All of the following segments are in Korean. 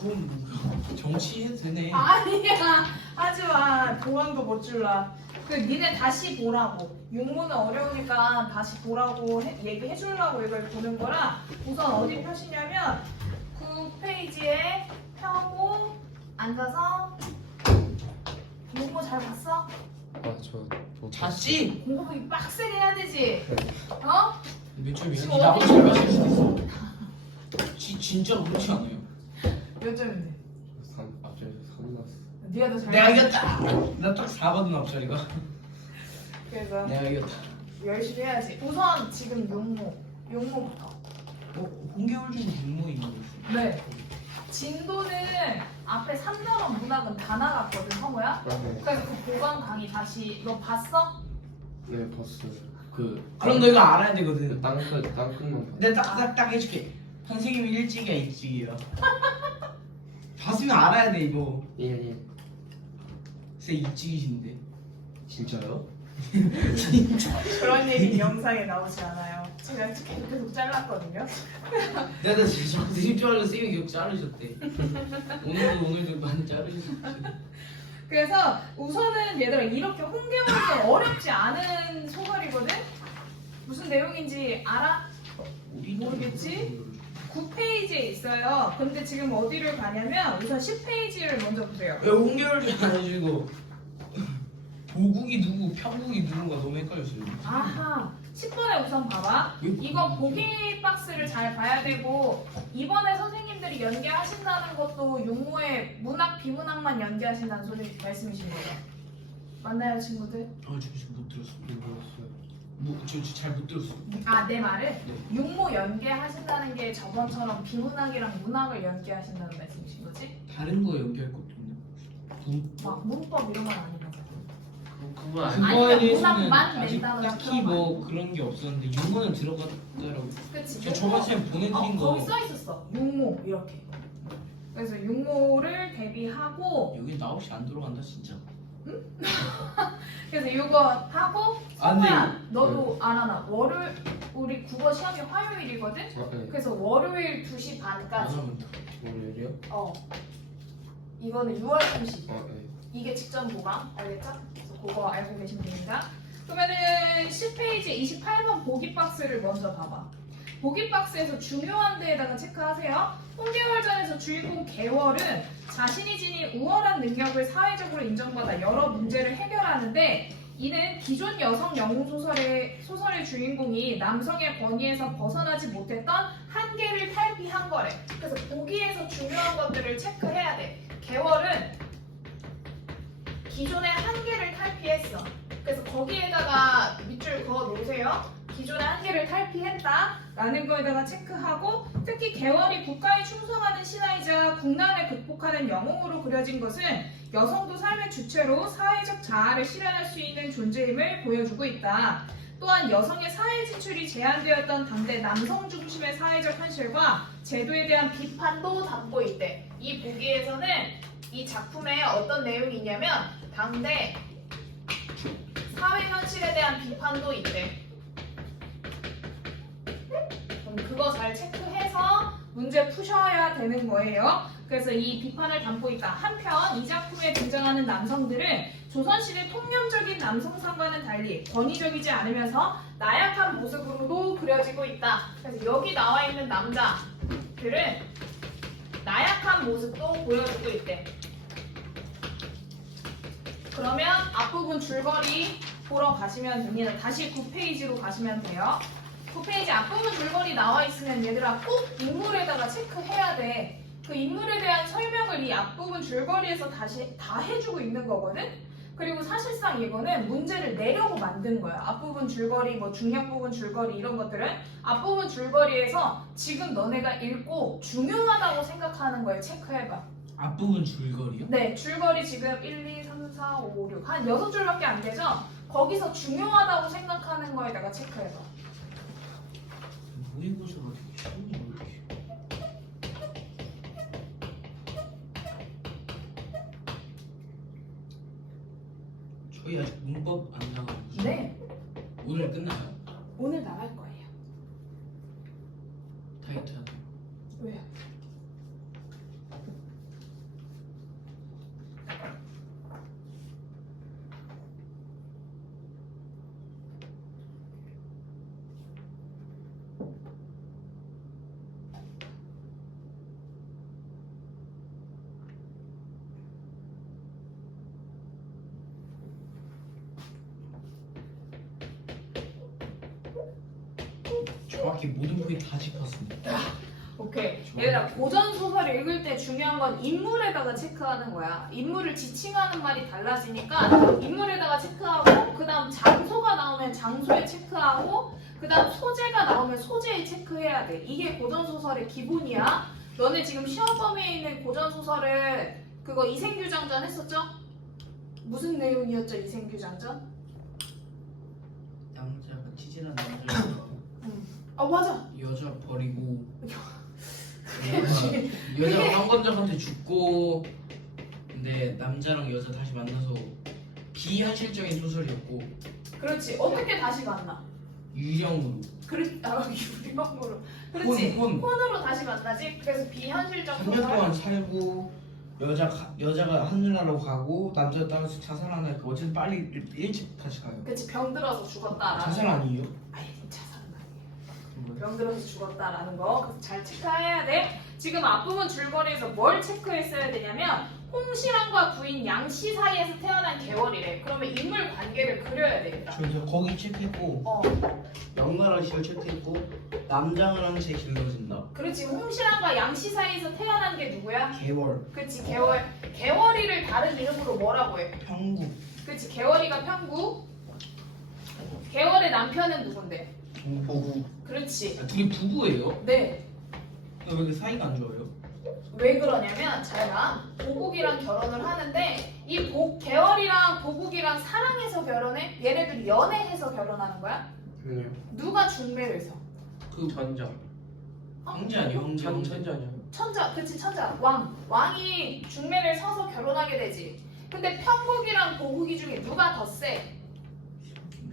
그럼 정치해도 되네. 아니야 하지마. 도망도 못 줄라. 그 니네 다시 보라고. 육모는 어려우니까 다시 보라고 얘기해 주려고 이걸 보는 거라. 우선 어디 펴시냐면 9페이지에 펴고 앉아서. 육모 잘 봤어? 아저 잤지? 공부 빡세게 해야 되지. 어? 몇 점이야? 지금 니 나보다 잘 마실 수도 있어. 진짜 그렇지 않아요? 몇 점인데? 앞전에서 3 났어. 네가 더 잘. 내가 이겼다. 나 딱 4받은 앞자리가. 그래서 내가 이겼다. 열심히 해야지. 우선 지금 용모부터. 홍계월 중에 분모인 거 있어. 네. 진도는 앞에 3단원 문학은 다 나갔거든, 성우야. 네. 그래서 그 보강 강의 다시 너 봤어? 네 봤어요. 그럼 너 이거 알아야 되거든. 땅끝만 봤어. 내가 딱 해줄게. 선생님이 일찍이야 일찍이야. 봤으면 알아야 돼 이거. 예. 쌤 일찍이신데. 진짜요? 그런 얘기 영상에 나오지 않아요. 제가 계속 잘랐거든요. 내가 진짜 선생님 줄 알고 쌤이 계속 자르셨대. 오늘도 많이 자르셨지. 그래서 우선은 얘들아 이렇게 홍계원은 어렵지 않은 소설이거든? 무슨 내용인지 알아? 모르겠지? 9페이지에 있어요. 근데 지금 어디를 가냐면 우선 10페이지를 먼저 보세요. 왜 홍계월 줄 알아주고 보국이 누구, 편국이 누군가 너무 헷갈렸어요. 아하. 10번에 우선 봐봐. 이거 보기 박스를 잘 봐야 되고 이번에 선생님들이 연계하신다는 것도 육모의 문학, 비문학만 연계하신다는 소리 말씀이신 거죠? 맞나요, 친구들? 지금 못 들었어. 몰랐어요. 잘 못 들었어. 아, 내 말을? 네. 육모 연계하신다는 게 저번처럼 비문학이랑 문학을 연계하신다는 말씀이신 거지? 다른 거 연기할 것도 있나? 막 문법 이런 건 아닌 거죠? 그거 아니야, 그거에 대해서는 문학만 아직 낸다는 딱히 그런 뭐 거 그런 게 없었는데 육어는 들어갔더라고. 그치? 제가 저번 시간에 보내드린 거 거기 써 있었어. 육모 이렇게. 그래서 육모를 대비하고 여기 나 없이 안 들어간다 진짜. 그래서 이거 하고 안 돼. 성우야 너도 알아나 월요일 우리 국어 시험이 화요일이거든? 네. 그래서 월요일 2시 반까지 월요일이요? 이거는 6월 30일 네. 이게 직전 보강 알겠죠? 그래서 그거 알고 계시면 됩니다. 그러면은 10페이지 28번 보기 박스를 먼저 봐봐. 보기 박스에서 중요한 데에다가 체크하세요. 홍계월전에서 주인공 계월은 자신이 지닌 우월한 능력을 사회적으로 인정받아 여러 문제를 해결하는데 이는 기존 여성 영웅 소설의 주인공이 남성의 권위에서 벗어나지 못했던 한계를 탈피한 거래. 그래서 보기에서 중요한 것들을 체크해야 돼. 계월은 기존의 한계를 탈피했어. 그래서 거기에다가 밑줄 그어 놓으세요. 기존의 한계를 탈피했다라는 거에다가 체크하고 특히 계월이 국가에 충성하는 신하이자 국난을 극복하는 영웅으로 그려진 것은 여성도 삶의 주체로 사회적 자아를 실현할 수 있는 존재임을 보여주고 있다. 또한 여성의 사회 진출이 제한되었던 당대 남성 중심의 사회적 현실과 제도에 대한 비판도 담고 있대. 이 보기에서는 이 작품에 어떤 내용이 있냐면 당대 사회 현실에 대한 비판도 있대. 그럼 그거 잘 체크해서 문제 푸셔야 되는 거예요. 그래서 이 비판을 담고 있다. 한편 이 작품에 등장하는 남성들은 조선시대 통념적인 남성상과는 달리 권위적이지 않으면서 나약한 모습으로도 그려지고 있다. 그래서 여기 나와 있는 남자들은 나약한 모습도 보여주고 있대. 그러면 앞부분 줄거리 보러 가시면 됩니다. 다시 9페이지로 가시면 돼요. 9페이지 앞부분 줄거리 나와 있으면 얘들아 꼭 인물에다가 체크해야 돼. 그 인물에 대한 설명을 이 앞부분 줄거리에서 다시 다 해주고 있는 거거든? 그리고 사실상 이거는 문제를 내려고 만든 거야. 앞부분 줄거리, 뭐 중력 부분 줄거리 이런 것들은 앞부분 줄거리에서 지금 너네가 읽고 중요하다고 생각하는 거에 체크해봐. 앞부분 줄거리요? 네, 줄거리 지금 1, 2, 3, 4, 5, 6 한 6줄밖에 안 되죠? 거기서 중요하다고 생각하는 거에다가 체크해봐. 모의고사가 되게 쉬운 거 같아요. 저희 아직 문법 안 나가고 네, 오늘 끝나요? 오늘 나갈 거예요. 다이어트 하고 왜요? 정확히 모든 포인트 다 짚었습니다. 오케이. 좋아요. 얘들아, 고전 소설을 읽을 때 중요한 건 인물에다가 체크하는 거야. 인물을 지칭하는 말이 달라지니까 인물에다가 체크하고, 그 다음 장소가 나오면 장소에 체크하고, 그 다음 소재가 나오면 소재에 체크해야 돼. 이게 고전 소설의 기본이야. 너네 지금 시험 범위에 있는 고전 소설을 그거 이생규장전 했었죠? 무슨 내용이었죠, 이생규장전? 남자가 찌질한 남자 아 맞아. 여자 버리고 그치. 여자가 황건적한테 죽고 근데 남자랑 여자 다시 만나서 비현실적인 소설이었고 그렇지. 어떻게 다시 만나? 유령으로 유리방으로. 그렇지. 혼. 혼으로 다시 만나지. 그래서 비현실적 3년 동안 살고 여자가 하늘나라로 가고 남자가 따라서 자살하니까 어쨌든 빨리 일찍 다시 가요. 그렇지. 병 들어서 죽었다라는. 자살 아니에요? 아니 자살은 아니에요. 병 들어서 죽었다라는 거. 그래서 잘 체크해야 돼. 지금 앞부분 줄거리에서 뭘 체크했어야 되냐면 홍시랑과 부인 양씨 사이에서 태어난 계월이래. 그러면 인물 관계를 그려야 돼. 저기서 거기 체크했고 영나라 시절 체크했고 남장이랑 제 길러진다. 그렇지. 홍시랑과 양씨 사이에서 태어난 게 누구야? 개월 그렇지. 개월. 개월이를 다른 이름으로 뭐라고 해? 평국 그렇지. 개월이가 평구. 개월의 남편은 누군데? 보부. 그렇지. 둘이 부부예요? 네. 왜 이렇게 사이가 안 좋아요? 왜 그러냐면 잘 봐. 보국이랑 결혼을 하는데 이 개월이랑 보국이랑 사랑해서 결혼해? 얘네들이 연애해서 결혼하는 거야? 아니요. 누가 중매를 서? 그 전자. 황제 아니에요? 황제. 전자 아니에요? 천자. 그치 천자. 왕이 중매를 서서 결혼하게 되지. 근데 평국이랑 보국이 중에 누가 더 세?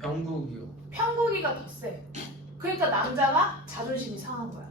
병국이요. 평국이가 더 세. 그러니까 남자가 자존심이 상한 거야.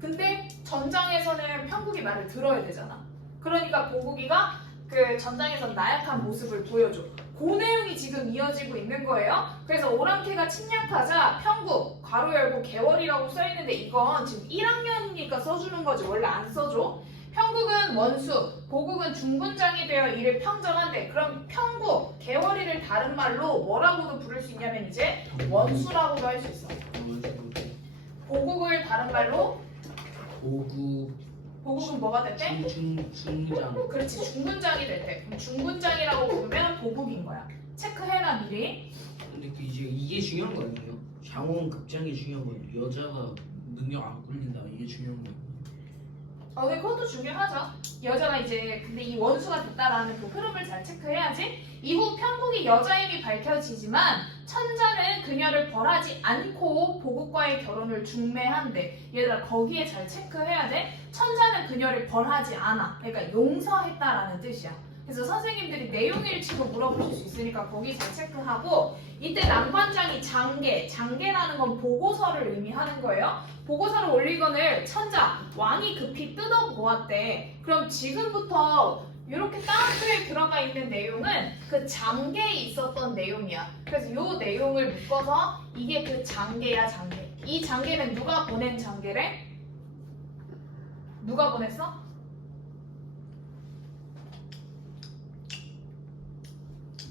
근데 전장에서는 평국이 말을 들어야 되잖아. 그러니까 보국이가 그 전장에서 나약한 모습을 보여줘. 그 내용이 지금 이어지고 있는 거예요. 그래서 오랑캐가 침략하자 평국 괄호 열고 개월이라고 써있는데 이건 지금 1학년이니까 써주는 거지. 원래 안 써줘. 평국은 원수, 보국은 중군장이 되어 이를 평정한대. 그럼 평국, 개월이를 다른 말로 뭐라고도 부를 수 있냐면 이제 원수라고도 할 수 있어. 보국을 다른 말로 보국 보국은 뭐가 될 때? 중장. 그렇지. 중군장이 될 때. 그럼 중군장이라고 부르면 보국인 거야. 체크해라 미리. 근데 그 이게 중요한 거 아니에요? 장원 급장이 중요한 거 여자가 능력 안 굴린다 이게 중요한 거. 근데 그것도 중요하죠. 여자가 이제 근데 이 원수가 됐다라는 그 흐름을 잘 체크해야지. 이후 평국이 여자임이 밝혀지지만 천자는 그녀를 벌하지 않고 보국과의 결혼을 중매한대. 얘들아 거기에 잘 체크해야 돼. 천자는 그녀를 벌하지 않아. 그러니까 용서했다라는 뜻이야. 그래서 선생님들이 내용일치로 물어보실 수 있으니까 거기 잘 체크하고 이때 남관장이 장계라는 건 보고서를 의미하는 거예요. 보고서를 올리건을 천자, 왕이 급히 뜯어보았대. 그럼 지금부터 이렇게 따옴표에 들어가 있는 내용은 그 장계에 있었던 내용이야. 그래서 이 내용을 묶어서 이게 그 장계야 장계. 이 장계는 누가 보낸 장계래? 누가 보냈어?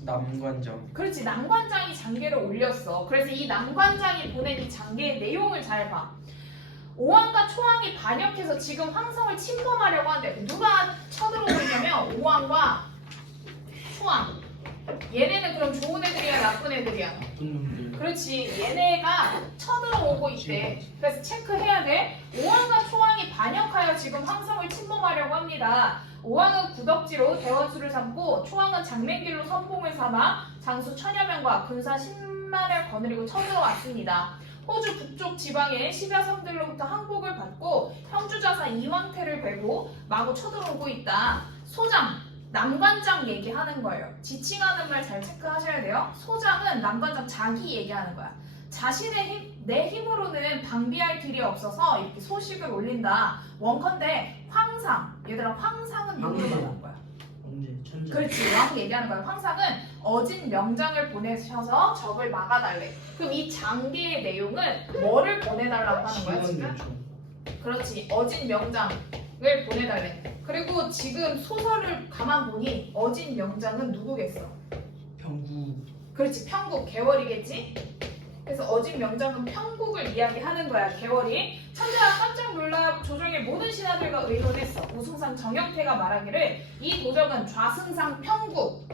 남관장. 그렇지. 남관장이 장계를 올렸어. 그래서 이 남관장이 보낸 이 장계의 내용을 잘 봐. 오왕과 초왕이 반역해서 지금 황성을 침범하려고 하는데 누가 쳐들어오고 있냐면 오왕과 초왕. 얘네는 그럼 좋은 애들이야 나쁜 애들이야? 나쁜 놈들. 그렇지. 얘네가 쳐들어오고 있대. 그래서 체크해야 돼. 오왕과 초왕이 반역하여 지금 황성을 침범하려고 합니다. 오왕은 구덕지로 대원수를 삼고 초왕은 장맹길로 선봉을 삼아 장수 천여 명과 군사 10만을 거느리고 쳐들어왔습니다. 호주 북쪽 지방의 10여 섬들로부터 항복을 받고 형주자사 이왕태를 베고 마구 쳐들어오고 있다. 소장, 남관장 얘기하는 거예요. 지칭하는 말 잘 체크하셔야 돼요. 소장은 남관장 자기 얘기하는 거야. 자신의 힘, 내 힘으로는 방비할 길이 없어서 이렇게 소식을 올린다. 원컨대 황상, 얘들아 황상은 누구를 말하는 거야? 언제 천자. 그렇지. 왕 얘기하는 거야. 황상은 어진 명장을 보내셔서 적을 막아달래. 그럼 이 장계의 내용은 뭐를 보내달라고 하는 거야 지금? 그렇지. 어진 명장을 보내달래. 그리고 지금 소설을 가만 보니 어진 명장은 누구겠어? 평국. 그렇지. 평국 개월이겠지? 그래서 어진 명장은 편국을 이야기하는 거야. 개월이 천자가 깜짝 놀라 조정의 모든 신하들과 의논했어. 우승상 정영태가 말하기를 이 도적은 좌승상 편국,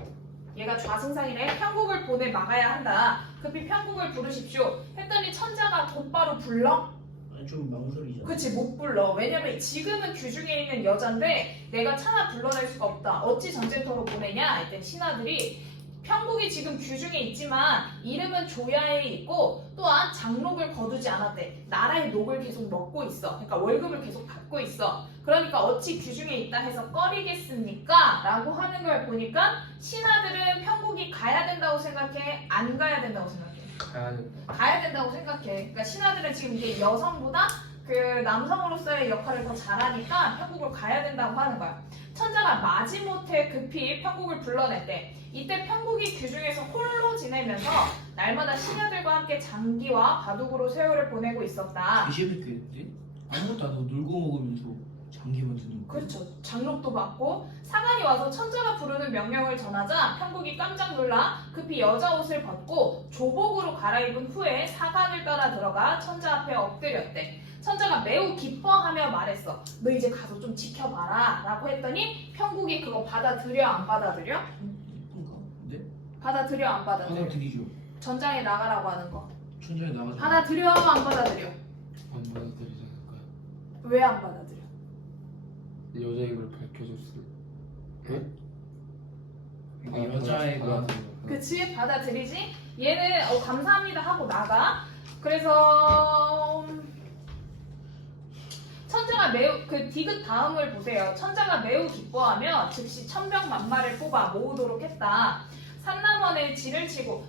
얘가 좌승상이네, 편국을 보내 막아야 한다. 급히 편국을 부르십시오 했더니 천자가 곧바로 불러? 아니, 좀 망설이잖아. 그치, 못 불러. 왜냐면 지금은 규중에 있는 여잔데 내가 차마 불러낼 수가 없다. 어찌 전쟁터로 보내냐? 이때 신하들이 편국이 지금 규중에 있지만 이름은 조야에 있고 또한 장록을 거두지 않았대. 나라의 녹을 계속 먹고 있어. 그러니까 월급을 계속 받고 있어. 그러니까 어찌 규중에 있다 해서 꺼리겠습니까? 라고 하는 걸 보니까 신하들은 편국이 가야 된다고 생각해? 안 가야 된다고 생각해? 가야 된다. 가야 된다고 생각해. 그러니까 신하들은 지금 이게 여성보다 그 남성으로서의 역할을 더 잘하니까 편국을 가야 된다고 하는 거야. 천자가 마지못해 급히 편국을 불러냈대. 이때 편국이 규중에서 홀로 지내면서 날마다 신하들과 함께 장기와 바둑으로 세월을 보내고 있었다. 개시백했는데 아무것도 안 하고 놀고 먹으면서 장기만 듣는 거. 그렇죠. 장록도 받고 사관이 와서 천자가 부르는 명령을 전하자 편국이 깜짝 놀라 급히 여자 옷을 벗고 조복으로 갈아입은 후에 사관을 따라 들어가 천자 앞에 엎드렸대. 천자가 매우 기뻐하며 말했어. 너 이제 가서 좀 지켜봐라 라고 했더니 편국이 그거 받아들여 안 받아들여? 예쁜가? 네? 받아들여 안 받아들여? 받아들이죠. 전장에 나가라고 하는 거 천장에 나가서. 받아들여 안 받아들여? 안 받아들이지 않을까요? 왜 안 받아들여? 여자의 걸 밝혀줬을 때? 그러니까 여자애가 받아들이는 거야. 그치? 받아들이지? 얘는 감사합니다 하고 나가. 그래서 천자가 매우 그 디귿 다음을 보세요. 천자가 매우 기뻐하며 즉시 천병만마를 뽑아 모으도록 했다. 산남원의 진을 치고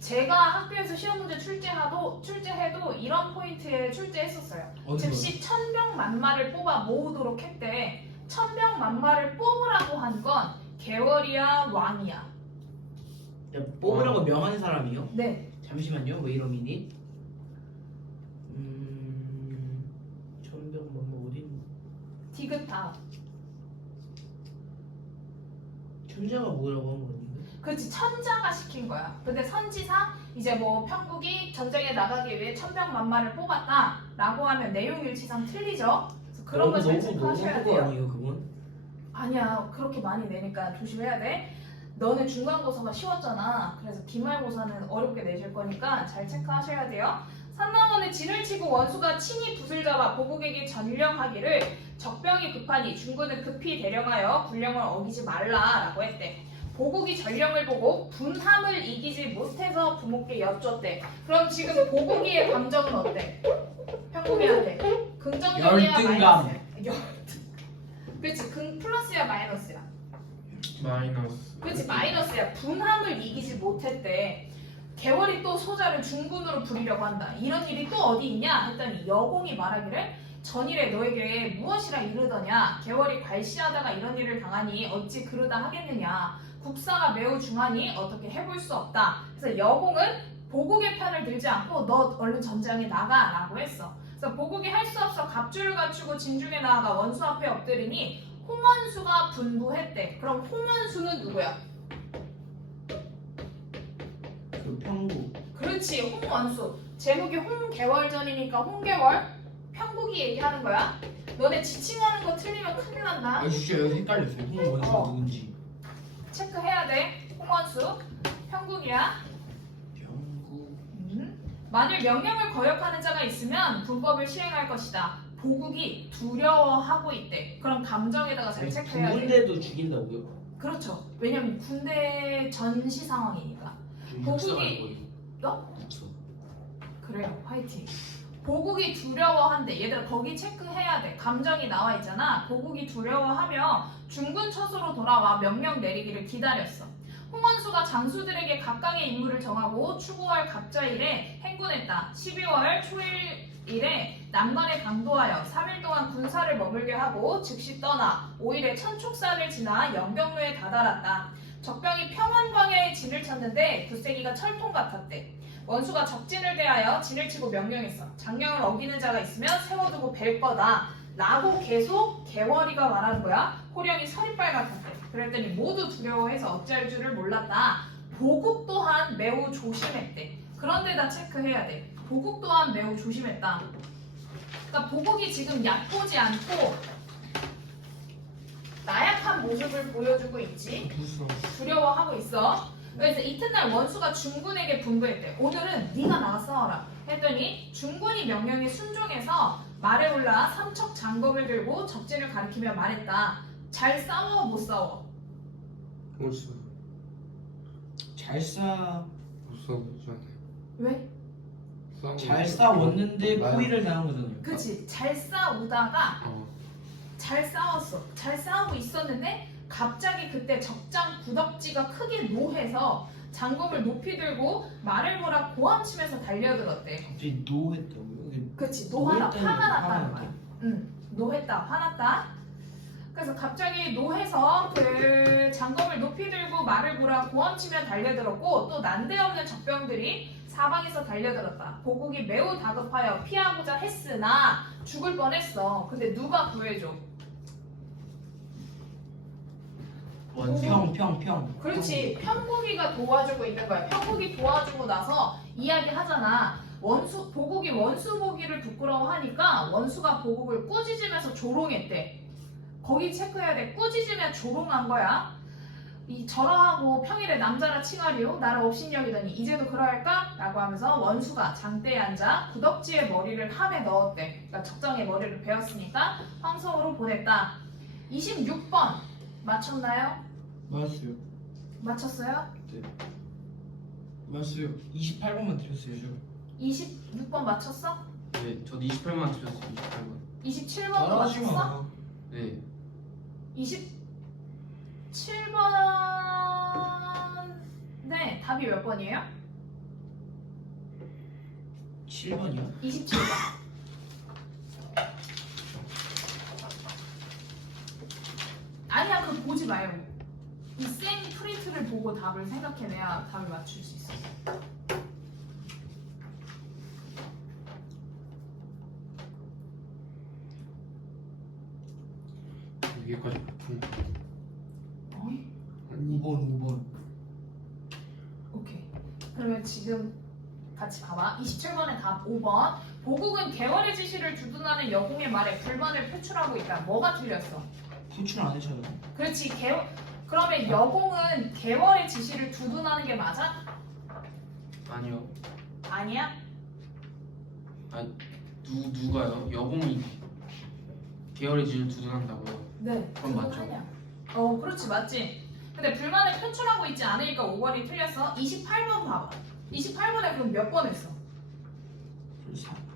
제가 학교에서 시험 문제 출제해도 이런 포인트에 출제했었어요. 어느 즉시 천병만마를 뽑아 모으도록 했대. 천병만마를 뽑으라고 한 건 개월이야 왕이야? 야, 뽑으라고 명한 사람이요? 네. 잠시만요. 왜 이러미니? 천병만 뭐 어디 있는? 디귿 다음. 천자가 뭐라고 한 건데? 그렇지, 천자가 시킨 거야. 근데 선지상 이제 뭐 편국이 전쟁에 나가기 위해 천병만마를 뽑았다라고 하면 내용일치상 틀리죠. 그래서 그런 걸 잘 체크하셔야 그거 돼요. 아니에요, 그건? 아니야, 그렇게 많이 내니까 조심해야 돼. 너네 중간고사가 쉬웠잖아. 그래서 기말고사는 어렵게 내실 거니까 잘 체크하셔야 돼요. 산나원의 진을 치고 원수가 친히 붓을 잡아 보국에게 전령하기를 적병이 급하니 중군은 급히 대령하여 군령을 어기지 말라라고 했대. 보국이 전령을 보고 분함을 이기지 못해서 부모께 여쭙대. 그럼 지금 보국이의 감정은 어때? 편국이한테 긍정적이야 열등감. 마이너스야? 열등. 그렇지, 플러스야 마이너스야? 마이너스. 그렇지, 마이너스야. 분함을 이기지 못했대. 개월이 또 소자를 중군으로 부리려고 한다. 이런 일이 또 어디 있냐 했더니 여공이 말하기를 전일에 너에게 무엇이라 이르더냐. 개월이 괄시하다가 이런 일을 당하니 어찌 그러다 하겠느냐. 국사가 매우 중하니 어떻게 해볼 수 없다. 그래서 여공은 보국의 편을 들지 않고 너 얼른 전장에 나가라고 했어. 그래서 보국이 할 수 없어 갑주를 갖추고 진중에 나아가 원수 앞에 엎드리니 홍원수가 분부했대. 그럼 홍원수는 누구야? 그 평구. 그렇지, 홍원수. 제목이 홍개월전이니까 홍개월. 편국이 얘기하는 거야. 너네 지칭하는 거 틀리면 큰일 난다. 아 진짜 여기 헷갈렸어. 홍원수가 누군지. 체크해야 돼. 홍원수. 편국이야. 평구. 만일 명령을 거역하는 자가 있으면 불법을 시행할 것이다. 보국이 두려워하고 있대. 그럼 감정에다가 잘 체크해야 돼. 군대도 죽인다고요? 그렇죠. 왜냐면 군대 전시 상황이니까. 보국이 너? 육서. 그래요. 화이팅. 보국이 두려워한대. 얘들아 거기 체크해야 돼. 감정이 나와 있잖아. 보국이 두려워하며 중군 처소로 돌아와 명령 내리기를 기다렸어. 홍원수가 장수들에게 각각의 임무를 정하고 추구할 갑자일에 행군했다. 12월 초일에 남관에 강도하여 3일 동안 군사를 머물게 하고 즉시 떠나 5일에 천촉산을 지나 영병로에 다다랐다. 적병이 평원광야에 진을 쳤는데 구세기가 철통 같았대. 원수가 적진을 대하여 진을 치고 명령했어. 장령을 어기는 자가 있으면 세워두고 뵐 거다 라고 계속 개월이가 말하는 거야. 호령이 서리빨 같았대. 그랬더니 모두 두려워해서 어찌할 줄을 몰랐다. 보국 또한 매우 조심했대. 그런데다 체크해야 돼. 보국 또한 매우 조심했다. 그러니까 보국이 지금 얕보지 않고 나약한 모습을 보여주고 있지. 무서워. 두려워하고 있어. 그래서 이튿날 원수가 중군에게 분부했대. 오늘은 네가 나가 싸워라. 했더니 중군이 명령에 순종해서 말에 올라 삼척 장검을 들고 적진을 가리키며 말했다. 잘 싸워 못 싸워? 원수 잘 싸. 못 싸우잖아요. 왜? 잘 싸웠는데 나야. 포위를 당한 거잖아요. 그치. 잘 싸우다가 어. 잘 싸웠어. 잘 싸우고 있었는데 갑자기 그때 적장 구덕지가 크게 노해서 장검을 높이 들고 말을 몰아 고함치면서 달려들었대. 갑자기 노했다고요? 그치. 노하다. 노했다는 화가 거, 났다는 화가 거야. 응. 노했다. 화났다. 그래서 갑자기 노해서 그 장검을 높이 들고 말을 몰아 고함치며 달려들었고 또 난데없는 적병들이 사방에서 달려들었다. 보국이 매우 다급하여 피하고자 했으나 죽을 뻔했어. 근데 누가 구해줘? 원수. 평. 그렇지. 평국이가 도와주고 있는 거야. 평국이 도와주고 나서 이야기하잖아. 보국이 원수 보기를 부끄러워하니까 원수가 보국을 꾸짖으면서 조롱했대. 거기 체크해야 돼. 꾸짖으며 조롱한 거야. 이 저러하고 평일에 남자라 칭하리요? 나를 업신여기더니 이제도 그러할까? 라고 하면서 원수가 장대에 앉아 구덕지의 머리를 함에 넣었대. 그러니까 적정의 머리를 베었으니까 황성으로 보냈다. 26번 맞췄나요? 맞았어요. 맞췄어요? 맞았어요. 28번만 드렸어요, 저. 26번 맞췄어? 네, 저도 28만 드렸어요. 28만. 27번도 따라하지 맞췄어? 마. 네. 27번 네 답이 몇 번이에요? 7번이요? 27번. 아니야 그거 보지 말고 이 생 프린트를 보고 답을 생각해내야 답을 맞출 수 있어. 여기까지 붙은 거. 어이? 아니 5번. 오케이. 그러면 지금 같이 봐봐. 27번의 답 5번. 보국은 개월의 지시를 주둔하는 여공의 말에 불만을 표출하고 있다. 뭐가 틀렸어? 표출 안 해줘요. 그렇지. 그러면 여공은 개월의 지시를 두둔하는 게 맞아? 아니요. 아니야? 누가요? 여공이 계열의 질을 두둔한다고요? 네. 그건 맞죠. 두둔하냐? 그렇지. 맞지. 근데 불만을 표출하고 있지 않으니까 5번이 틀렸어. 28번 봐봐. 28번에 그럼 몇 번 했어?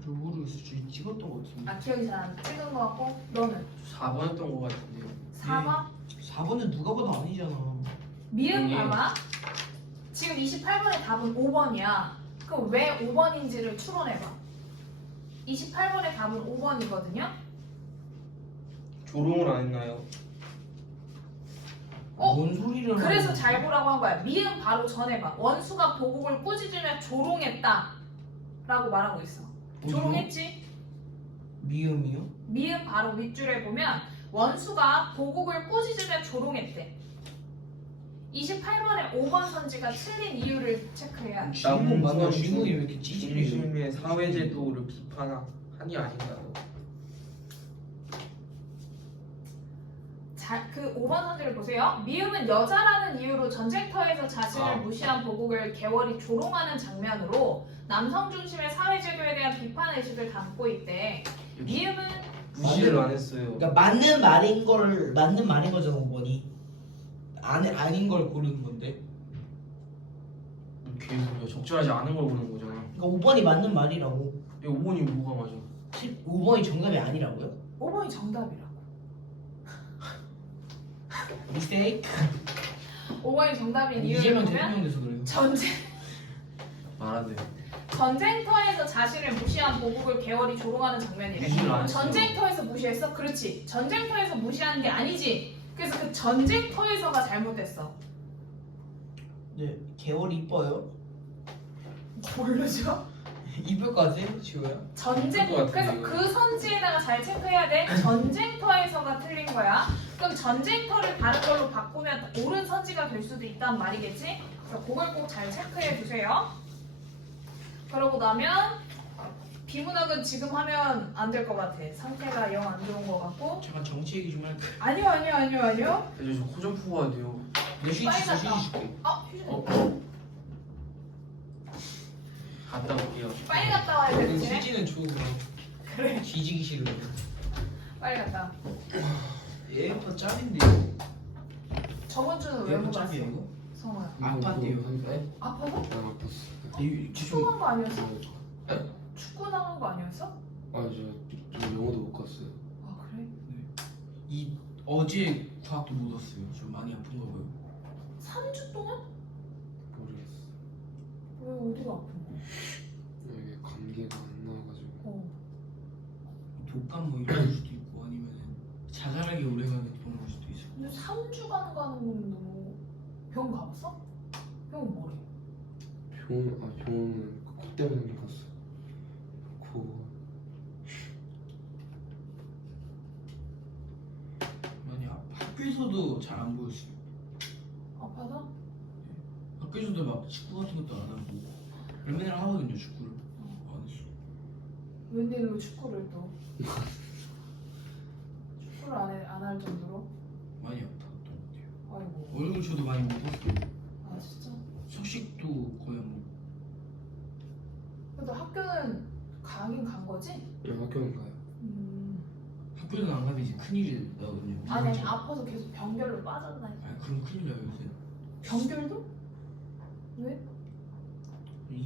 모르겠어. 저 찍었던 거 같은데. 아 기억이 잘 안 찍은 거 같고 너는? 4번 했던 거 같은데요. 4번? 4번은 누가 봐도 아니잖아. 미음 예. 봐봐. 지금 28번의 답은 5번이야. 그럼 왜 5번인지를 추론해봐. 28번의 답은 5번이거든요. 조롱을 안 했나요? 뭔 소리를 그래서 하는 잘 보라고 한 거야. 미음 바로 전해봐. 원수가 보국을 꾸짖으며 조롱했다 라고 말하고 있어. 어디요? 조롱했지? 미음이요? 미음 바로 윗줄에 보면 원수가 보국을 꾸짖으며 조롱했대. 28번의 5번 선지가 틀린 이유를 체크해야 돼. 주인공 맞나? 나무 주인공이 왜 이렇게 찌질해요? 중심의 사회제도를 비판하니 아닌가요? 그 5번 선지를 보세요. 미음은 여자라는 이유로 전쟁터에서 자신을 무시한 보국을 개월이 조롱하는 장면으로 남성 중심의 사회제도에 대한 비판 의식을 담고 있대. 미음은 무시를 안 했어요. 그러니까 맞는 말인 거잖아 5번이. 아닌 걸 고르는 건데. 계속 적절하지 않은 걸 보는 거잖아. 그러니까 5번이 맞는 말이라고. 5번이 뭐가 맞아? 5번이 정답이 아니라고요? 5번이 정답이라고. 미스테이크. 5번이 정답인 이유를 이재명 보면 대통령 돼서 그래요. 말 안 돼. 전쟁터에서 자신을 무시한 보국을 개월이 조롱하는 장면이래. 무시를 안 했어. 전쟁터에서 무시했어? 그렇지. 전쟁터에서 무시하는 게 아니지. 그래서 그 전쟁터에서가 잘못됐어. 네, 개월이 이뻐요. 모르죠? 이쁠 것 같아요, 지호야? 전쟁. 그럴 것 그래서 같은데, 그 선지에다가 잘 체크해야 돼. 전쟁터에서가 틀린 거야. 그럼 전쟁터를 다른 걸로 바꾸면 옳은 선지가 될 수도 있단 말이겠지? 그래서 그걸 꼭 잘 체크해 두세요. 그러고 나면 비문학은 지금 하면 안 될 것 같아. 상태가 영 안 좋은 것 같고. 잠깐 정치 얘기 좀 할까? 아니요. 저 코점프 가야 돼요. 내 휴지 빨리 있어, 갔다. 휴지 줄게. 휴지. 갔다 올게요. 빨리 갔다 와야 되지. 휴지는 줘 그럼. 그래. 뒤지기 싫으면. 빨리 갔다. 에어팟 짭인데. 저번 주는 왜 에어팟 못 왔어? 짭이야 이거? 성호야. 아팠대요. 아파서? 난 아팠어. 이 축구 간 거 아니었어? 네? 축구 나간 거 아니었어? 아니 저 영어도 못 갔어요. 아 그래? 이 어제 과학도 못 왔어요. 좀 많이 아픈가 봐요. 3주 동안? 모르겠어. 왜 어디가 아픈 거야? 이게 감기가 안 나와가지고. 독감 뭐 이런 걸 수도 있고 아니면 자잘하게 오래가는 그런 걸 수도 있어. 근데 3주간 가는 건 너무 병 가봤어? 병은 뭐래? 병원은 코 때문에 갔어. 많이 학교에서도 잘 안 보였어요. 아파서? 학교에서도 막 축구 같은 것도 안 하고 맨날 하거든요 축구를. 안 했어. 웬일로 축구를 또? 축구를 안 할 정도로? 많이 아팠던 것 같아요. 아이고. 얼굴 저도 많이 못 봤어요. 아 진짜? 석식도 거의 안 먹고. 근데 학교는 가긴 간 거지? 학교는 가요. 학교는 안 가면 이제 큰일이 나거든요. 아니 아파서 계속 병결로 빠졌나니까. 아 그럼 큰일 나요 요새. 병결도? 왜?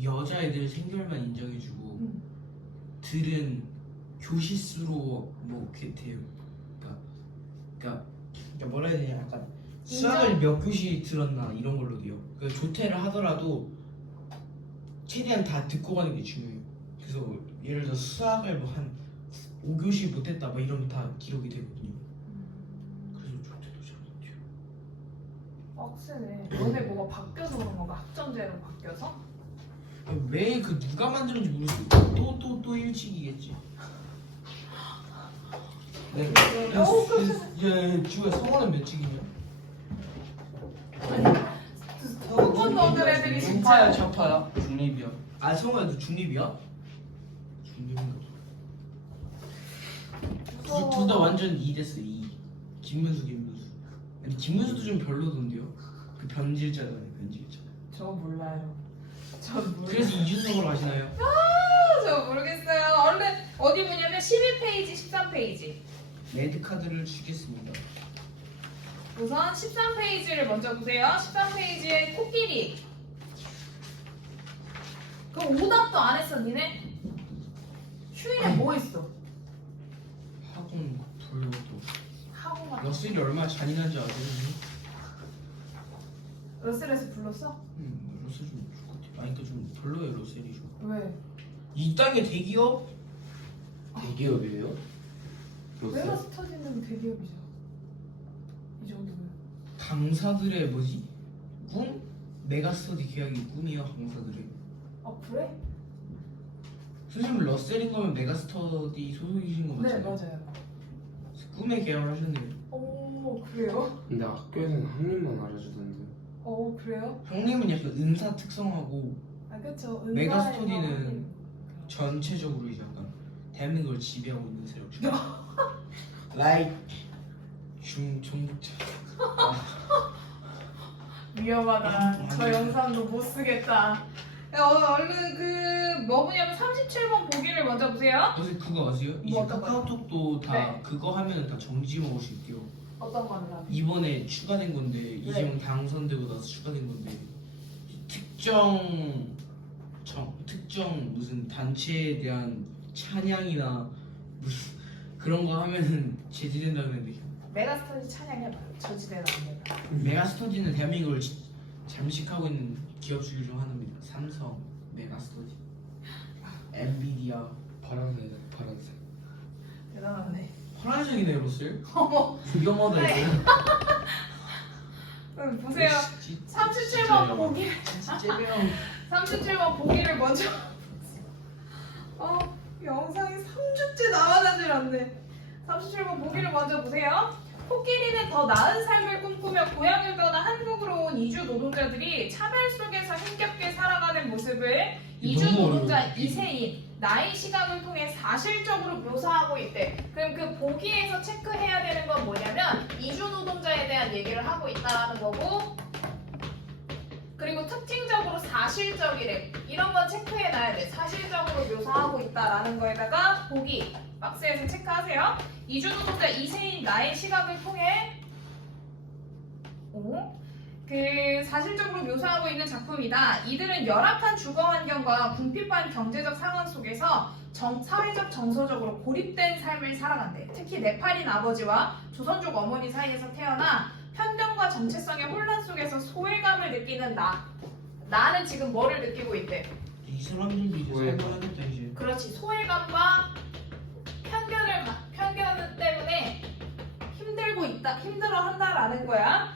여자애들 생결만 인정해주고 응. 들은 교시수로 뭐 이렇게 돼요. 그러니까 뭐라 해야 되냐 약간 수학을 몇 교시 들었나 이런 걸로 돼요. 그 조퇴를 하더라도 최대한 다 듣고 가는 게 중요해요. 그래서 예를 들어 수학을 뭐 한 5교시 못했다 뭐 이러면 다 기록이 되거든요. 그래서 조퇴도 잘 못해요. 빡세네. 너네 뭐가 바뀌어서 그런 건가? 학점제로 바뀌어서? 왜 그 누가 만들었는지 모르겠어요. 또 일찍이겠지. 네. 야, 주야 성원은 몇 칙이냐? 한 번도 없는 애들이 인파야 진짜. 좌파야? 중립이야. 아 성원야 너 중립이야? 중립인가? 둘 다 완전 2 됐어 2. 김문수. 아니 김문수도 좀 별로던데요? 그 변질자잖아요 변질자. 저 몰라요. 전 몰라요. 그래서 이준석으로 가시나요? 저 모르겠어요. 얼른 어디 보냐면 12페이지, 13페이지. 레드카드를 주겠습니다. 우선 13페이지를 먼저 보세요. 13페이지에 코끼리. 그럼 오답도 안 했어, 니네? 휴일에 뭐 했어? 학원 별로도. 학원만. 러셀이 얼마나 잔인한지 아세요? 러셀에서 불렀어? 러셀 좀 좋고 아니 그러니까 좀 별로예요 러셀이 좀. 왜? 이 땅의 대기업? 대기업이에요? 메가 스터디는 대기업이죠. 이 정도면. 강사들의 뭐지? 꿈? 메가스터디 계약이 꿈이야 강사들의. 아 그래? 선생님 러셀인 거면 메가스터디 소속이신 거 네 맞잖아요? 맞아요. 꿈에 계약을 하셨네요. 오 그래요? 근데 학교에서는 학립만 알아주던데. 오 그래요? 형님은 약간 은사 특성하고 아 그쵸. 메가스터디는 전체적으로 이제 약간 대한민국을 지배하고 있는 세력 중. 라이크 중종북자. 위험하다. 저 영상도 못 쓰겠다. 얼른 그 뭐 보냐면 37번 보기를 먼저 보세요. 선생님 그거 아세요? 이제 뭐 어떤 거요? 카카오톡도 다 네. 그거 하면은 다 정지 먹을 수 있대요. 어떤 거냐? 이번에 추가된 건데 이재명 당선되고 나서 추가된 건데 특정 무슨 단체에 대한 찬양이나 무슨 그런 거 하면은 제지된다 그랬는데 메가스터디 찬양해봐요. 저지대는 안 된다. 메가스터디는 대한민국을 잠식하고 있는 기업 중에 중 하나입니다. 삼성, 메가스터디, 엔비디아. 파란색. 대단하네. 파란색이네 로슬. 어머. 위험하다 네. 이거. 그럼 보세요. 37번 진짜 보기. 째배형. 37번 보기를 먼저. 영상이 3주째 나와나질 않네. 37번 보기를 먼저 보세요. 코끼리는 더 나은 삶을 꿈꾸며 고향을 떠나 한국으로 온 이주 노동자들이 차별 속에서 힘겹게 살아가는 모습을 이주 너무 노동자 어려워. 이세인 나의 시각을 통해 사실적으로 묘사하고 있대. 그럼 그 보기에서 체크해야 되는 건 뭐냐면 이주 노동자에 대한 얘기를 하고 있다는 거고, 그리고 특징적으로 사실적이래. 이런 건 체크해놔야 돼. 사실적으로 묘사하고 있다라는 거에다가 보기 박스에서 체크하세요. 이주 노동자 이세인 나의 시각을 통해 그 사실적으로 묘사하고 있는 작품이다. 이들은 열악한 주거 환경과 궁핍한 경제적 상황 속에서 사회적 정서적으로 고립된 삶을 살아간대. 특히 네팔인 아버지와 조선족 어머니 사이에서 태어나 편견과 정체성의 혼란 속에서 소외감을 느끼는 나는 지금 뭐를 느끼고 있대? 이 사람들도 이제 소외감. 살아야겠다 이제. 그렇지. 소외감과 편견 때문에 힘들어한다라는 거야.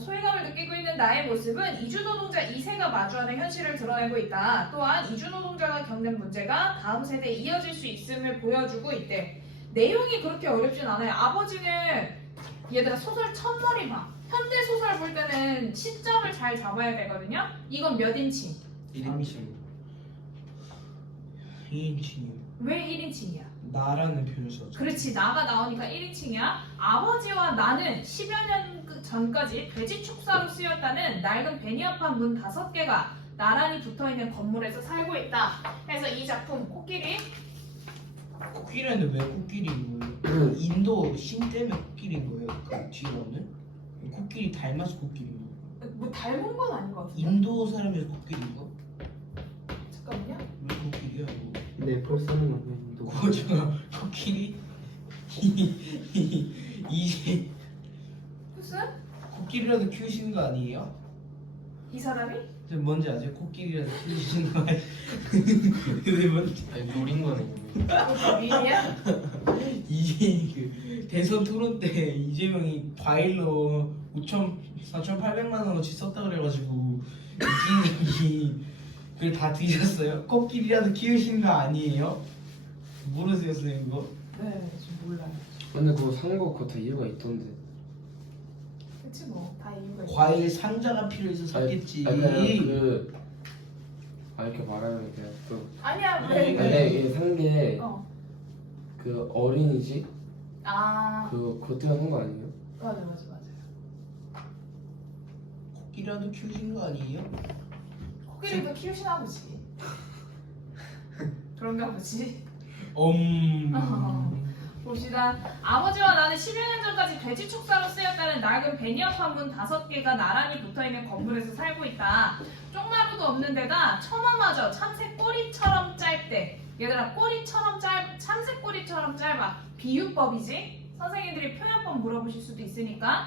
소외감을 느끼고 있는 나의 모습은 이주노동자 2세가 마주하는 현실을 드러내고 있다. 또한 이주노동자가 겪는 문제가 다음 세대에 이어질 수 있음을 보여주고 있대. 내용이 그렇게 어렵진 않아요. 아버지는 얘들아 소설 첫머리 봐. 현대 소설 볼 때는 시점을 잘 잡아야 되거든요. 이건 몇 인칭? 1인칭. 2인칭이요. 왜 1인칭이야? 나라는 표현을 써. 그렇지, 나가 나오니까 1인칭이야. 아버지와 나는 10여 년 전까지 돼지 축사로 쓰였다는 낡은 베니어판 문 5개가 나란히 붙어있는 건물에서 살고 있다. 그래서 이 작품 코끼리 코끼리인데 왜 코끼리인 거예요? 인도 신 때문에 코끼리인 거예요? 그 뒤로는? 코끼리 닮아서 코끼리인 거예요? 뭐 닮은 건 아닌 것 같은데. 인도 사람이 코끼리인 거? 잠깐만요. 왜 코끼리야 이거? 네팔 사람 아니야 인도. 그거잖아. 코끼리? 이제 무슨? 코끼리라도 키우시는 거 아니에요? 이 사람이? 저 뭔지 아세요? 코끼리라도 키우시는 거 아니에요? 근데 뭔지 아니 노린 거네. 위이야? 이게 그 대선 토론 때 이재명이 과일로 4,800만 원어치 썼다 그래가지고 이진혁이 그걸 다 드셨어요? 코끼리라도 키우시는 거 아니에요? 모르세요 선생님 이거? 네, 좀 몰라요. 근데 그거 산 거 그거 다 이유가 있던데. 그치 뭐 다 이유가 있어. 과일 상자가 필요해서 샀겠지. 이렇게 말하면 돼요. 또 아니야 네, 왜? 근데 이게 산 게 그 어. 어린이집 아 그것 때문에 한 거 아니에요? 맞아. 코끼리라도 키우시는 거 아니에요? 코끼리도 키우시나 보지. 그런가 보지. 봅시다. 아버지와 나는 10여 년 전까지 돼지 축사로 쓰였다는 낡은 베니어판 문 5개가 나란히 붙어있는 건물에서 살고 있다. 쪽마루도 없는 데다 처마마저 참새 꼬리처럼 짧대. 얘들아 참새 꼬리처럼 짧아. 비유법이지? 선생님들이 표현법 물어보실 수도 있으니까.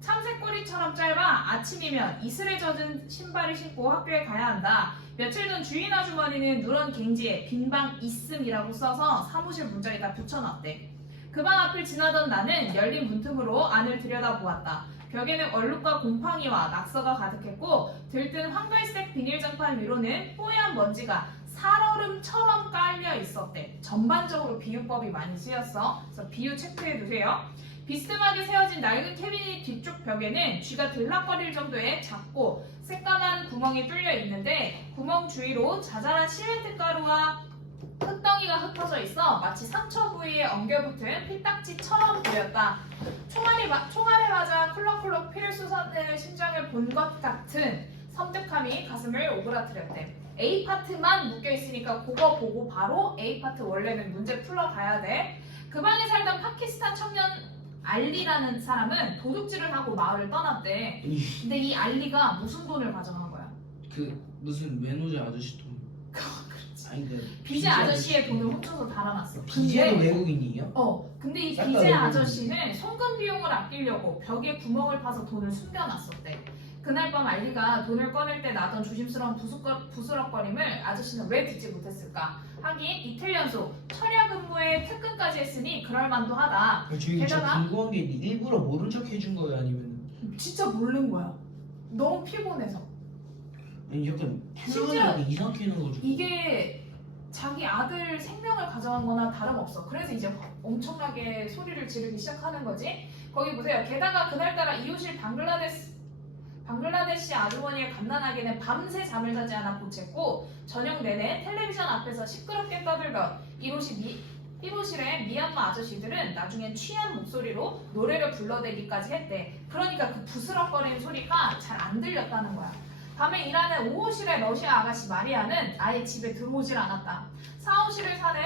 참새 꼬리처럼 짧아. 아침이면 이슬에 젖은 신발을 신고 학교에 가야 한다. 며칠 전 주인 아주머니는 누런 갱지에 빈방 있음이라고 써서 사무실 문짝에다 붙여놨대. 그 방 앞을 지나던 나는 열린 문틈으로 안을 들여다보았다. 벽에는 얼룩과 곰팡이와 낙서가 가득했고 들뜬 황갈색 비닐장판 위로는 뽀얀 먼지가 살얼음처럼 깔려 있었대. 전반적으로 비유법이 많이 쓰였어. 그래서 비유 체크해두세요. 비스듬하게 세워진 낡은 캐비닛 뒤쪽 벽에는 쥐가 들락거릴 정도의 작고 새까만 구멍이 뚫려 있는데 구멍 주위로 자잘한 시멘트 가루와 흙덩이가 흩어져 있어 마치 상처 부위에 엉겨붙은 피딱지처럼 보였다. 총알에 맞아 쿨럭쿨럭 피를 쏟아내는 심장을 본 것 같은 섬뜩함이 가슴을 오그라뜨렸대. A파트만 묶여있으니까 그거 보고 바로 A파트 원래는 문제 풀러가야 돼. 그 방에 살던 파키스탄 청년 알리라는 사람은 도둑질을 하고 마을을 떠났대. 근데 이 알리가 무슨 돈을 가져간 거야? 그 무슨 외노자 아저씨 돈. 아니 그 비제 아저씨의 돈을 훔쳐서 달아놨어. 비제도 근데 외국인이에요? 근데 이 싹다 비제 외국인이네. 아저씨는 송금 비용을 아끼려고 벽에 구멍을 파서 돈을 숨겨놨었대. 그날 밤 알리가 돈을 꺼낼 때 나던 조심스러운 부스럭거림을 아저씨는 왜 듣지 못했을까? 하긴 이틀 연속 철야 근무에 퇴근까지 했으니 그럴만도 하다. 저기 저 게다가- 궁금한 게 일부러 모른 척 해준 거예요 아니면 진짜 모르는 거야. 너무 피곤해서. 아니 약간 심지어 표현을 이상하게 해놓은 거죠. 이게 자기 아들 생명을 가져간 거나 다름없어. 그래서 이제 엄청나게 소리를 지르기 시작하는 거지. 거기 보세요. 게다가 그날따라 이웃일 방글라데시 아주머니의 갓난아기는 밤새 잠을 자지 않아 보챘고 저녁 내내 텔레비전 앞에서 시끄럽게 떠들던 이웃일의 미얀마 아저씨들은 나중엔 취한 목소리로 노래를 불러대기까지 했대. 그러니까 그 부스럭거리는 소리가 잘 안 들렸다는 거야. 밤에 일하는 5호실의 러시아 아가씨 마리아는 아예 집에 들어오질 않았다. 4호실을 사는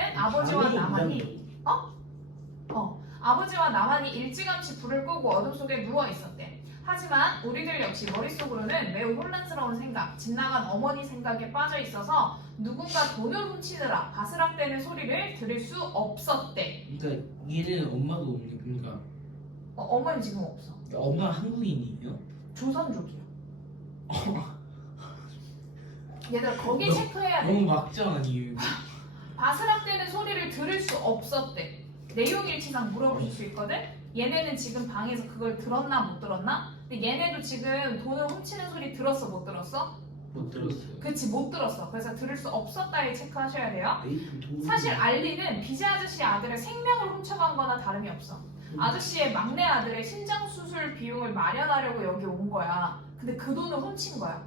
아버지와 나만이 일찌감치 불을 끄고 어둠 속에 누워 있었대. 하지만 우리들 역시 머릿속으로는 매우 혼란스러운 생각, 집 나간 어머니 생각에 빠져 있어서 누군가 돈을 훔치느라 바스락대는 소리를 들을 수 없었대. 그러니까 얘는 엄마도 없는 그러니까 어머니 지금 없어. 엄마 한국인이에요? 조선족이야. 얘들아 거기 너무- 체크해야 돼. 너무 막장 아니에요? 바스락대는 소리를 들을 수 없었대. 내용일치상 물어보실 수 있거든? 얘네는 지금 방에서 그걸 들었나 못 들었나? 근데 얘네도 지금 돈을 훔치는 소리 들었어 못 들었어? 못 들었어요. 그치 못 들었어. 그래서 들을 수 없었다에 체크하셔야 돼요. 메이플 돈. 사실 알리는 비제 아저씨 아들의 생명을 훔쳐간 거나 다름이 없어. 아저씨의 막내 아들의 신장 수술 비용을 마련하려고 여기 온 거야. 근데 그 돈을 훔친 거야.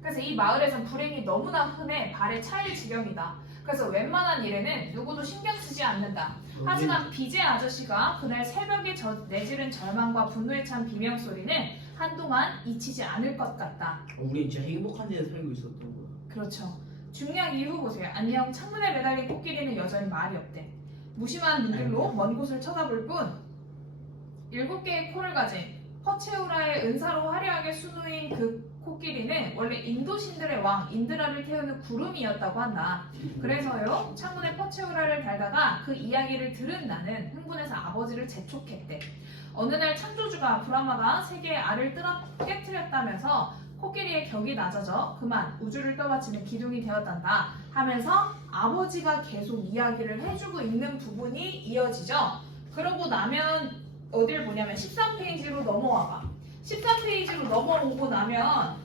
그래서 이 마을에선 불행이 너무나 흔해 발에 차일 지경이다. 그래서 웬만한 일에는 누구도 신경 쓰지 않는다. 하지만 비제 아저씨가 그날 새벽에 내지른 절망과 분노에 찬 비명소리는 한동안 잊히지 않을 것 같다. 우리 진짜 행복한 데서 살고 있었던 거야. 그렇죠. 중량 이후 보세요. 안녕. 창문에 매달린 코끼리는 여전히 말이 없대. 무심한 눈들로 먼 곳을 쳐다볼 뿐 7개의 코를 가진 퍼체우라의 은사로 화려하게 수놓인 그 코끼리는 원래 인도 신들의 왕 인드라를 태우는 구름이었다고 한다. 그래서요 창문에 퍼체우라를 달다가 그 이야기를 들은 나는 흥분해서 아버지를 재촉했대. 어느 날 창조주가 브라마가 세계의 알을 깨트렸다면서 코끼리의 격이 낮아져 그만 우주를 떠받치는 기둥이 되었단다 하면서 아버지가 계속 이야기를 해주고 있는 부분이 이어지죠. 그러고 나면 어딜 보냐면 13페이지로 넘어와봐. 13페이지로 넘어오고 나면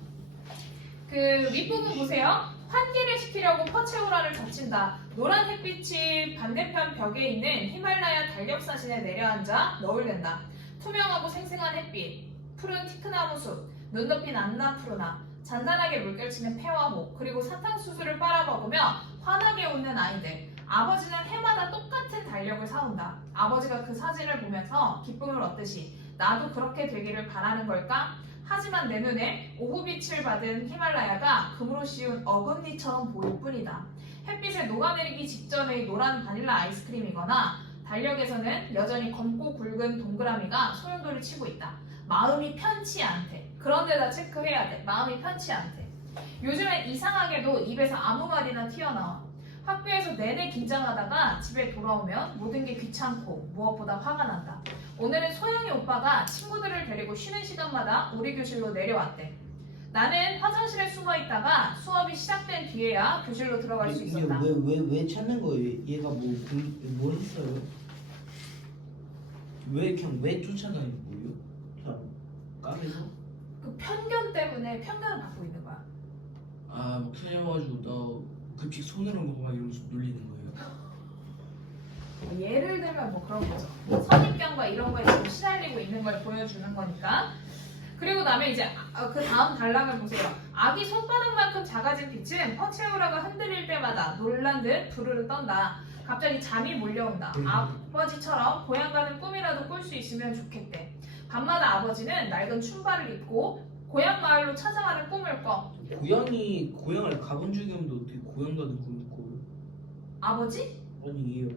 그 윗부분 보세요. 환기를 시키려고 퍼체우라를 젖힌다. 노란 햇빛이 반대편 벽에 있는 히말라야 달력사진에 내려앉아 너울댄다. 투명하고 생생한 햇빛, 푸른 티크나무 숲, 눈 덮인 안나푸르나, 잔잔하게 물결치는 폐와 목, 그리고 사탕수수를 빨아먹으며 환하게 웃는 아이들. 아버지는 해마다 똑같은 달력을 사온다. 아버지가 그 사진을 보면서 기쁨을 얻듯이 나도 그렇게 되기를 바라는 걸까? 하지만 내 눈에 오후빛을 받은 히말라야가 금으로 씌운 어금니처럼 보일 뿐이다. 햇빛에 녹아내리기 직전의 노란 바닐라 아이스크림이거나 달력에서는 여전히 검고 굵은 동그라미가 소용돌이를 치고 있다. 마음이 편치 않대. 그런데다 체크해야 돼. 마음이 편치 않대. 요즘엔 이상하게도 입에서 아무 말이나 튀어나와. 학교에서 내내 긴장하다가 집에 돌아오면 모든 게 귀찮고 무엇보다 화가 난다. 오늘은 소영이 오빠가 친구들을 데리고 쉬는 시간마다 우리 교실로 내려왔대. 나는 화장실에 숨어 있다가 수업이 시작된 뒤에야 교실로 들어갈 수 있었다. 왜 찾는 거예요? 얘가 뭘 했어요? 왜 쫓아다니는 거예요? 그냥 까매서? 그 편견 때문에 편견을 받고 있는 거야. 막 찾아가지고 나 급식 손으로 먹고 막 이러면서 놀리는 거예요. 예를 들면 뭐 그런 거죠. 선입견과 이런 거에 지금 시달리고 있는 걸 보여주는 거니까. 그리고 나면 이제 그 다음 단락을 보세요. 아기 손바닥만큼 작아진 빛은 퍼체우라가 흔들릴 때마다 놀란 듯 부르르 떤다. 갑자기 잠이 몰려온다. 아버지처럼 고향 가는 꿈이라도 꿀 수 있으면 좋겠대. 밤마다 아버지는 낡은 춘바를 입고 고향 마을로 찾아가는 꿈을 꿔. 고향을 가본 적이 없는데 어떻게 고향 가는 꿈을 꿔요? 아버지? 아니에요.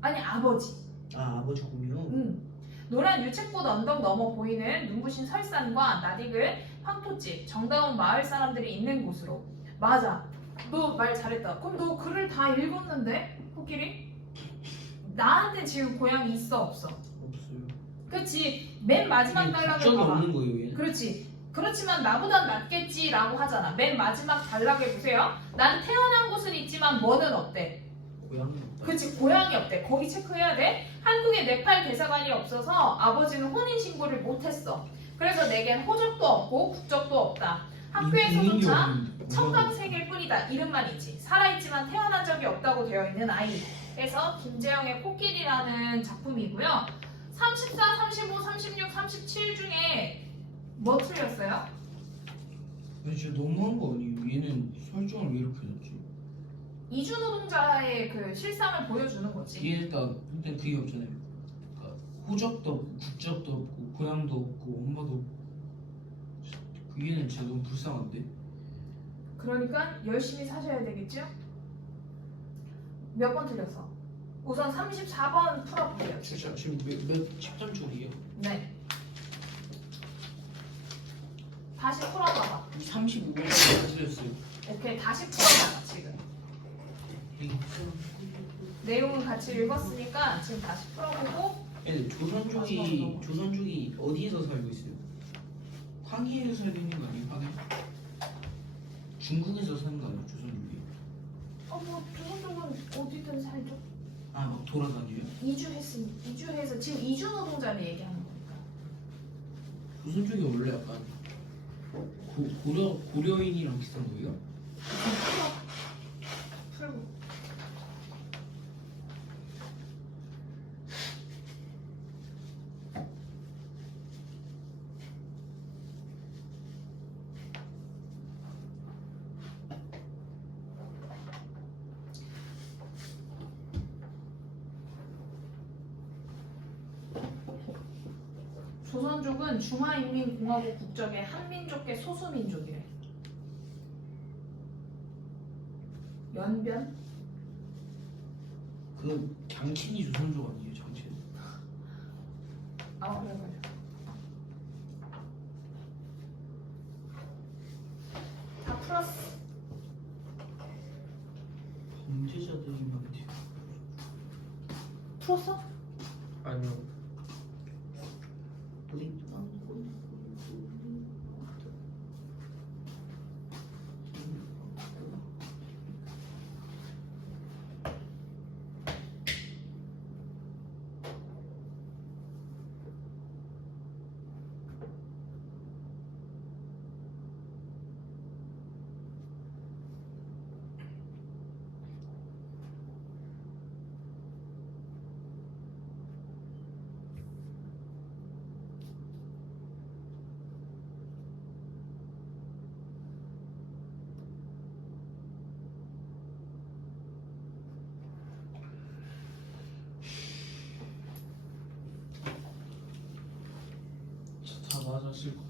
아니 아버지. 아버지 꿈이요? 노란 유채꽃 언덕 넘어 보이는 눈부신 설산과 낯익은 황토집, 정다운 마을 사람들이 있는 곳으로. 맞아. 너 말 잘했다. 그럼 너 글을 다 읽었는데? 코끼리? 나한테 지금 고향이 있어 없어? 없어요. 그렇지. 맨 마지막 단락을 국적이 봐봐. 없는 거예요 얘는. 그렇지. 그렇지만 나보단 낫겠지라고 하잖아. 맨 마지막 단락을 보세요. 난 태어난 곳은 있지만 뭐는 없대. 고향이 없다. 그치, 고향이 없대. 거기 체크해야 돼. 한국에 네팔 대사관이 없어서 아버지는 혼인신고를 못했어. 그래서 내겐 호적도 없고 국적도 없다. 학교에서도 청강생일 뿐이다 이름만 있지 살아있지만 태어난 적이 없다고 되어 있는 아이 해서 김재영의 코끼리라는 작품이고요 34, 35, 36, 37 중에 뭐 틀렸어요? 근데 진짜 너무한 거 아니에요? 얘는 설정을 왜 이렇게 해줬지? 이주노동자의 그 실상을 보여주는 거지 얘 일단 근데 그게 없잖아요. 그러니까 호적도 없고 국적도 없고 고향도 없고 엄마도 없고. 얘는 진짜 너무 불쌍한데. 그러니까 열심히 사셔야 되겠죠? 몇 번 틀렸어? 우선 34번 풀어볼게요 진짜 지금 몇 챕터 쪽이에요? 네 다시 풀어봐봐 35번까지 다 틀렸어요. 오케이 다시 풀어봐봐 지금 내용은 같이 읽었으니까 지금 다시 풀어보고 근데 조선족이 어디에서 살고 있어요? 황해에서 살고 있는 거 아니에요? 황해? 중국에서 사는 거 아니에요? 조선족이? 뭐 조선족은 어디든 살죠 아 막 돌아다녀요? 이주해서 지금 이주노동자를 얘기하는 거니까 조선족이 원래 약간 고려인이랑 비슷한 거예요? 풀고 조선족은 중화인민공화국 국적의 한민족계 소수민족이래. 연변? 그 장첸이 조선족 아니에요? 장첸? 그래. 다 풀었어. 범죄자들이 많대요. 풀었어? 아니요. 다 맞았을 것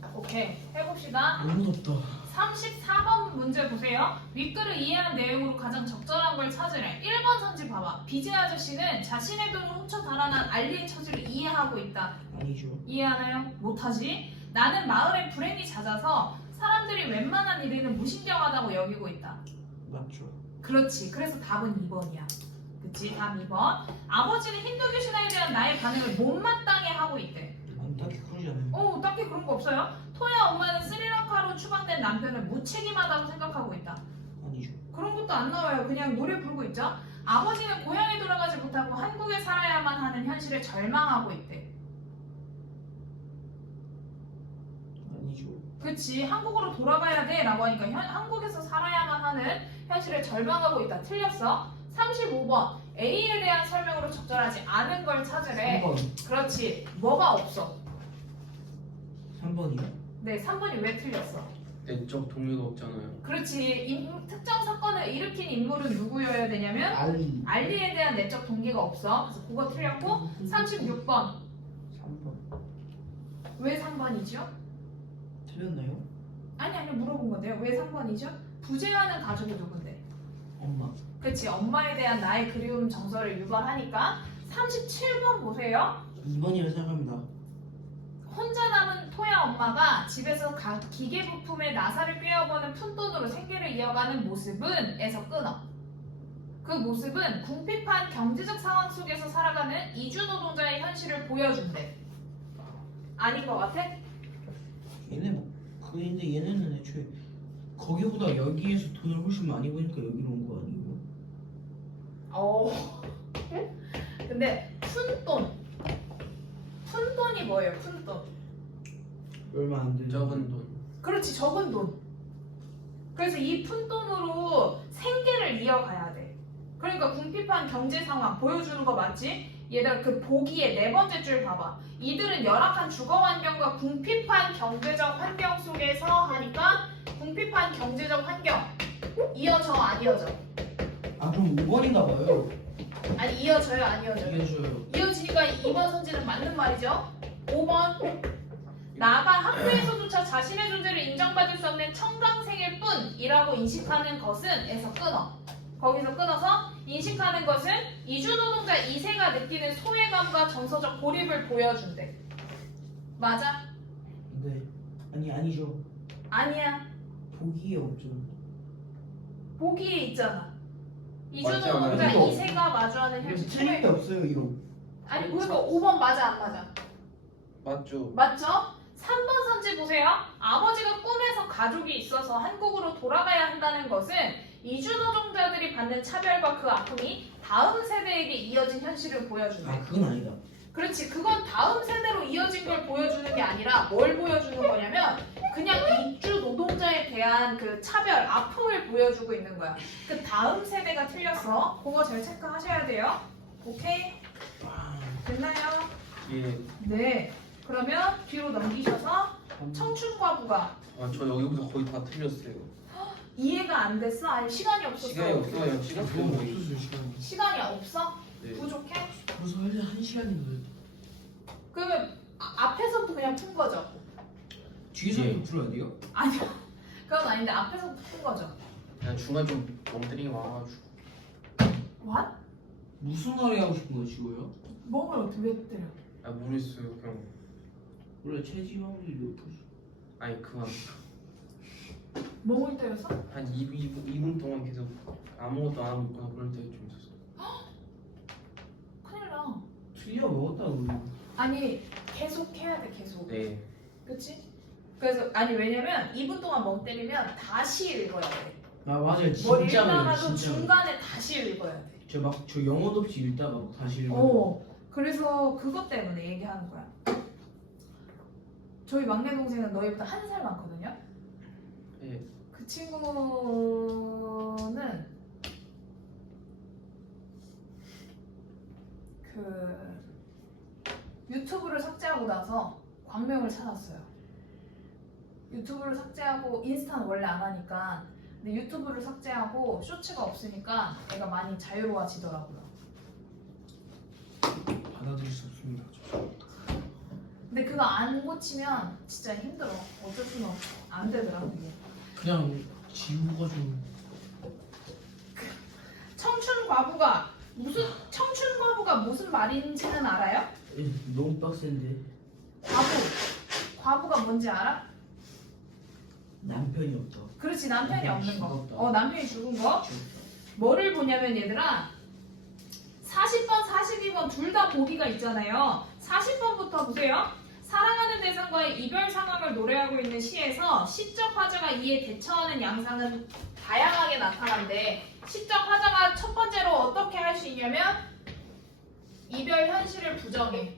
같아. 오케이. 해봅시다. 너무 덥다. 34번 문제 보세요. 윗글을 이해한 내용으로 가장 적절한 걸 찾으래. 1번 선지 봐봐. 비제 아저씨는 자신의 돈을 훔쳐 달아난 알리의 처지를 이해하고 있다. 아니죠. 이해하나요? 못하지? 나는 마을에 불행이 잦아서 사람들이 웬만한 일에는 무신경하다고 여기고 있다. 맞죠. 그렇지. 그래서 답은 2번이야. 그치? 답 2번. 아버지는 힌두교 신앙에 대한 나의 반응을 못마땅해 하고 있대. 난 딱히 그러지 않아요. 딱히 그런 거 없어요. 토야 엄마는 스리랑카로 추방된 남편을 무책임하다고 생각하고 있다. 아니죠. 그런 것도 안 나와요. 그냥 노래 부르고 있죠. 아버지는 고향에 돌아가지 못하고 한국에 살아야만 하는 현실에 절망하고 있대. 아니죠. 그치. 한국으로 돌아가야 돼 라고 하니까 한국에서 살아야만 하는 현실에 절망하고 있다. 틀렸어. 35번. A에 대한 설명으로 적절하지 않은 걸 찾으래. 3번. 그렇지. 뭐가 없어? 3번이요? 네, 3번이 왜 틀렸어? 내적 동료가 없잖아요. 그렇지. 특정 사건을 일으킨 인물은 누구여야 되냐면 알리. 알리에 대한 내적 동기가 없어. 그래서 그거 틀렸고 36번. 3번. 왜 3번이죠? 틀렸나요? 아니 물어본 건데요. 왜 3번이죠? 부재하는 가족이 누군데? 엄마. 그치. 엄마에 대한 나의 그리움 정서를 유발하니까 37번 보세요. 2번이라 생각합니다. 혼자 남은 토야 엄마가 집에서 기계 부품에 나사를 꿰어보는 푼돈으로 생계를 이어가는 모습은 에서 끊어. 그 모습은 궁핍한 경제적 상황 속에서 살아가는 이주노동자의 현실을 보여준대. 아닌 것 같아? 얘네 뭐 근데 얘네는 애초에 거기보다 여기에서 돈을 훨씬 많이 버니까 여기로 온 거 아니에요? 근데 푼돈이 뭐예요? 푼돈. 얼마 안 되는. 적은 돈. 그렇지, 적은 돈. 그래서 이 푼돈으로 생계를 이어가야 돼. 그러니까 궁핍한 경제 상황 보여주는 거 맞지? 얘들아 그 보기의 네 번째 줄 봐봐. 이들은 열악한 주거 환경과 궁핍한 경제적 환경 속에서 하니까 궁핍한 경제적 환경 이어져 안 이어져? 아 그럼 5번인가 봐요. 아니 이어져요 안 이어져요? 이어져요. 이어지니까 2번 선지는 맞는 말이죠. 5번 나아가 학교에서조차 자신의 존재를 인정받을 수 없는 청강생일 뿐이라고 인식하는 것은 에서 끊어. 거기서 끊어서 인식하는 것은 이주노동자 2세가 느끼는 소외감과 정서적 고립을 보여준대. 맞아? 네. 아니죠. 아니야. 보기에 없죠. 보기에 있잖아. 맞지 않아요? 이주노동자 이거 2세가 마주하는 현실 틀린 게 소외감. 없어요 이거. 아니 그러니까 5번 맞아 안 맞아? 맞죠? 맞죠? 3번 선지 보세요. 아버지가 꿈에서 가족이 있어서 한국으로 돌아가야 한다는 것은 이주노동자들이 받는 차별과 그 아픔이 다음 세대에게 이어진 현실을 보여준대. 아 그건 아니다. 그렇지. 그건 다음 세대로 이어진 걸 보여주는 게 아니라 뭘 보여주는 거냐면 그냥 입주 노동자에 대한 그 차별, 아픔을 보여주고 있는 거야. 그 다음 세대가 틀렸어. 그거 잘 체크하셔야 돼요. 오케이? 됐나요? 예. 네. 그러면 뒤로 넘기셔서 청춘과부가 저 여기부터 거의 다 틀렸어요. 이해가 안 됐어? 아니 시간이 없었어? 시간이 없어요. 시간 너무 때문에. 없었어요 시간이. 시간이 없어? 네. 부족해? 벌써 한 시간인데. 그러면 앞에서부터 그냥 푼 거죠? 뒤에서 예. 풀어야 돼요? 아니요. 그건 아닌데 앞에서부터 푼 거죠? 그냥 중간 좀 멍때리게 많아가지고. What? 무슨 말이 하고 싶은 거지고요? 몸을 어떻게 왜 때려? 모르겠어요. 그냥 원래 체지방률이 몇 프로? 아니 그만. 몸을 때려서? 한 2분 동안 계속 아무것도 안 하고 있거나 그럴 때 좀 있었어. 큰일 나. 틀려 먹었다 우리. 아니 계속 해야 돼 계속. 네. 그치? 그래서 아니 왜냐면 2분 동안 멍 때리면 다시 읽어야 돼. 아 맞아요 뭘 진짜로 읽다가도 진짜. 중간에 다시 읽어야 돼. 저 영어도 없이 읽다가 다시 읽어. 그래서 그것 때문에 얘기하는 거야. 저희 막내 동생은 너희보다 한 살 많거든요. 예. 그 친구는 그 유튜브를 삭제하고 나서 광명을 찾았어요. 유튜브를 삭제하고 인스타는 원래 안 하니까 근데 유튜브를 삭제하고 쇼츠가 없으니까 애가 많이 자유로워지더라고요. 받아들일 수 없습니다. 근데 그거 안 고치면 진짜 힘들어. 어쩔 수는 없어. 안 되더라 그게. 그냥 지우가 좀. 청춘 과부가 무슨 말인지는 알아요? 너무 빡센데. 과부가 뭔지 알아? 남편이 없다. 그렇지 남편이 없는 거. 죽었다. 남편이 죽은 거. 뭐를 보냐면 얘들아 40번 42번 둘 다 보기가 있잖아요. 40번부터 보세요. 사랑하는 대상과의 이별 상황을 노래하고 있는 시에서 시적 화자가 이에 대처하는 양상은 다양하게 나타난대. 시적 화자가 첫 번째로 어떻게 할 수 있냐면 이별 현실을 부정해.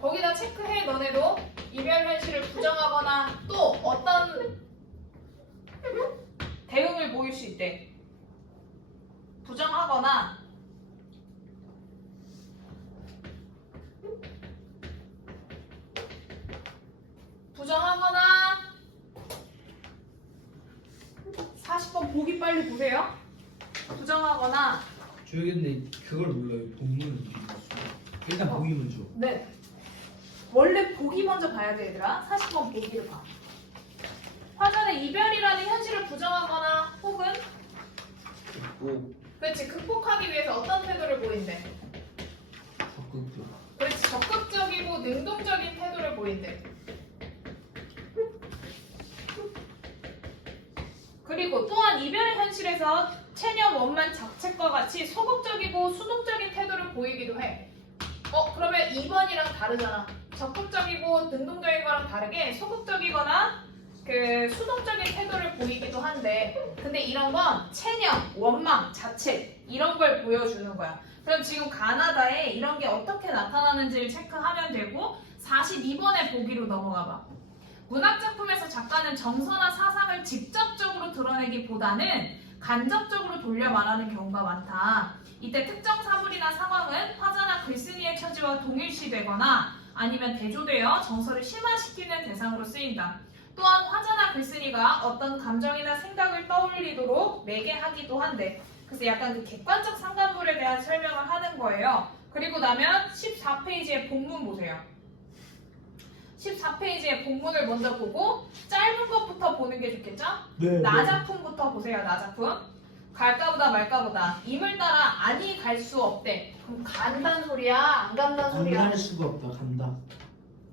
거기다 체크해 너네도. 이별 현실을 부정하거나 또 어떤 대응을 보일 수 있대. 부정하거나 부정하거나 40번 보기 빨리 보세요. 부정하거나 저 근데 그걸 몰라요. 본문을 일단 보기 먼저. 네 원래 보기 먼저 봐야 돼 얘들아. 40번 보기를 봐. 화전의 이별이라는 현실을 부정하거나 혹은 그렇지 극복하기 위해서 어떤 태도를 보인대. 적극적. 그렇지 적극적이고 능동적인 태도를 보인대. 그리고 또한 이별 현실에서 체념 원만 자책과 같이 소극적이고 수동적인 태도를 보이기도 해. 그러면 2번이랑 다르잖아. 적극적이고 능동적인 거랑 다르게 소극적이거나 그 수동적인 태도를 보이기도 한데 근데 이런 건 체념, 원망, 자책 이런 걸 보여주는 거야. 그럼 지금 가나다에 이런 게 어떻게 나타나는지를 체크하면 되고 42번의 보기로 넘어가 봐. 문학 작품에서 작가는 정서나 사상을 직접적으로 드러내기보다는 간접적으로 돌려 말하는 경우가 많다. 이때 특정 사물이나 상황은 화자나 글쓴이의 처지와 동일시되거나 아니면 대조되어 정서를 심화시키는 대상으로 쓰인다. 또한 화자나 글쓴이가 어떤 감정이나 생각을 떠올리도록 매개하기도 한데, 그래서 약간 그 객관적 상관물에 대한 설명을 하는 거예요. 그리고 나면 14페이지의 본문 보세요. 14페이지의 본문을 먼저 보고 짧은 것부터 보는 게 좋겠죠? 네. 나작품부터 보세요. 나작품. 갈까보다 말까보다. 임을 따라 아니 갈 수 없대. 그럼 간단 소리야? 안 간단 소리야? 할 수가 없다. 간다.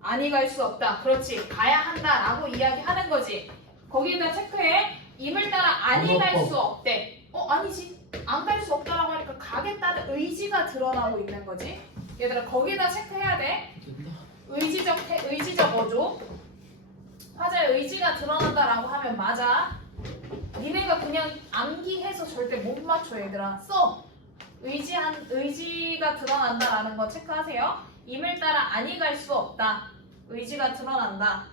아니 갈 수 없다. 그렇지. 가야 한다라고 이야기하는 거지. 거기에다 체크해. 임을 따라 아니 갈 수 없대. 아니지. 안 갈 수 없다라고 하니까 가겠다는 의지가 드러나고 있는 거지. 얘들아 거기에다 체크해야 돼. 의지적 어조. 화자의 의지가 드러난다라고 하면 맞아. 니네가 그냥 암기해서 절대 못 맞춰 얘들아. 써. 의지가 드러난다라는 거 체크하세요. 임을 따라 아니 갈 수 없다. 의지가 드러난다.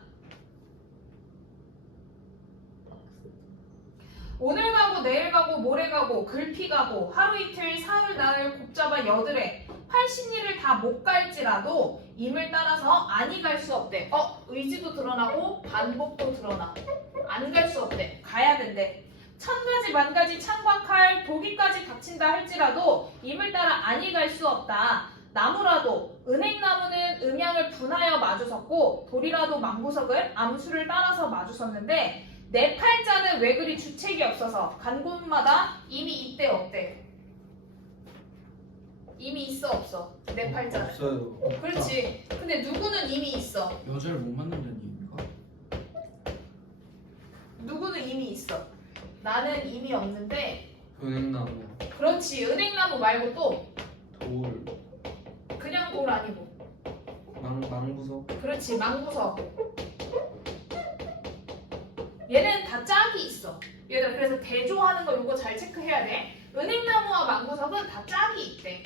오늘 가고 내일 가고 모레 가고 글피 가고 하루 이틀 사흘 나흘 곱잡아 여드레 80일을 다 못 갈지라도 임을 따라서 아니 갈 수 없대. 의지도 드러나고 반복도 드러나. 안 갈 수 없대. 가야 된대. 천가지 만가지 창박할 독이까지 닥친다 할지라도 임을 따라 아니 갈 수 없다. 나무라도 은행나무는 음양을 분하여 마주섰고 돌이라도 망부석은 암수를 따라서 마주섰는데 내 팔자는 왜 그리 주책이 없어서 간 곳마다 이미 이때 없대. 이미 있어 없어? 내 팔자는. 없어요. 그렇지. 근데 누구는 이미 있어. 여자를 못 만난다는 얘기인가? 누구는 이미 있어. 나는 이미 없는데. 은행나무, 그렇지. 은행나무 말고 또 돌, 그냥 돌 아니고. 망부석. 그렇지. 망부석. 얘는 다 짝이 있어. 얘들아 그래서 대조하는 거 이거 잘 체크해야 돼. 은행나무와 망부석은 다 짝이 있대.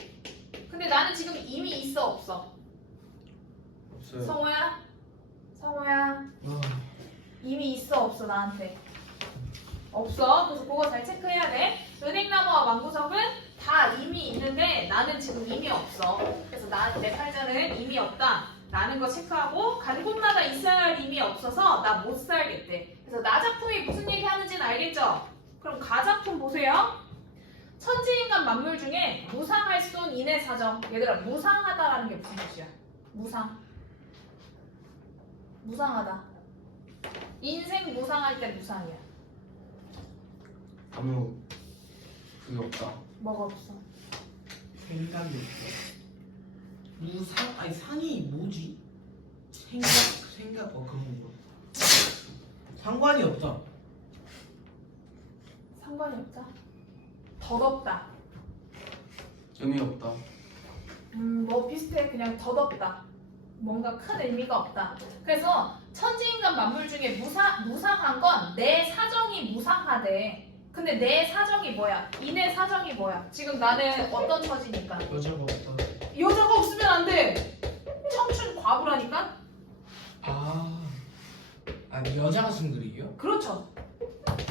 근데 나는 지금 이미 있어 없어? 없어요. 성호야 이미 있어 없어 나한테? 없어. 그래서 그거 잘 체크해야 돼. 은행나무와 망부석은 다 이미 있는데 나는 지금 이미 없어. 그래서 내 팔자는 이미 없다 라는 거 체크하고 간 곳마다 있어야 할 힘이 없어서 나 못 살겠대. 그래서 나 작품이 무슨 얘기 하는지는 알겠죠? 그럼 가 작품 보세요. 천지인간 만물 중에 무상할 쏜 인의 사정. 얘들아 무상하다라는 게 무슨 뜻이야? 무상하다. 인생 무상할 때 무상이야. 아무 그게 없다. 뭐가 없어? 생각이 없어. 아니 상이 뭐지? 생각 그런 거. 상관이 없다. 상관이 없다. 덧없다. 의미 없다. 뭐 비슷해. 그냥 덧없다. 뭔가 큰 의미가 없다. 그래서 천지인간 만물 중에 무상한 건 내 사정이 무상하대. 근데 내 사정이 뭐야? 인의 사정이 뭐야? 지금 나는 어떤 처지니까? 여자가 없다. 여자가 없으면 안 돼. 청춘 과부라니까? 아니 여자가 쓴 글이에요? 그렇죠.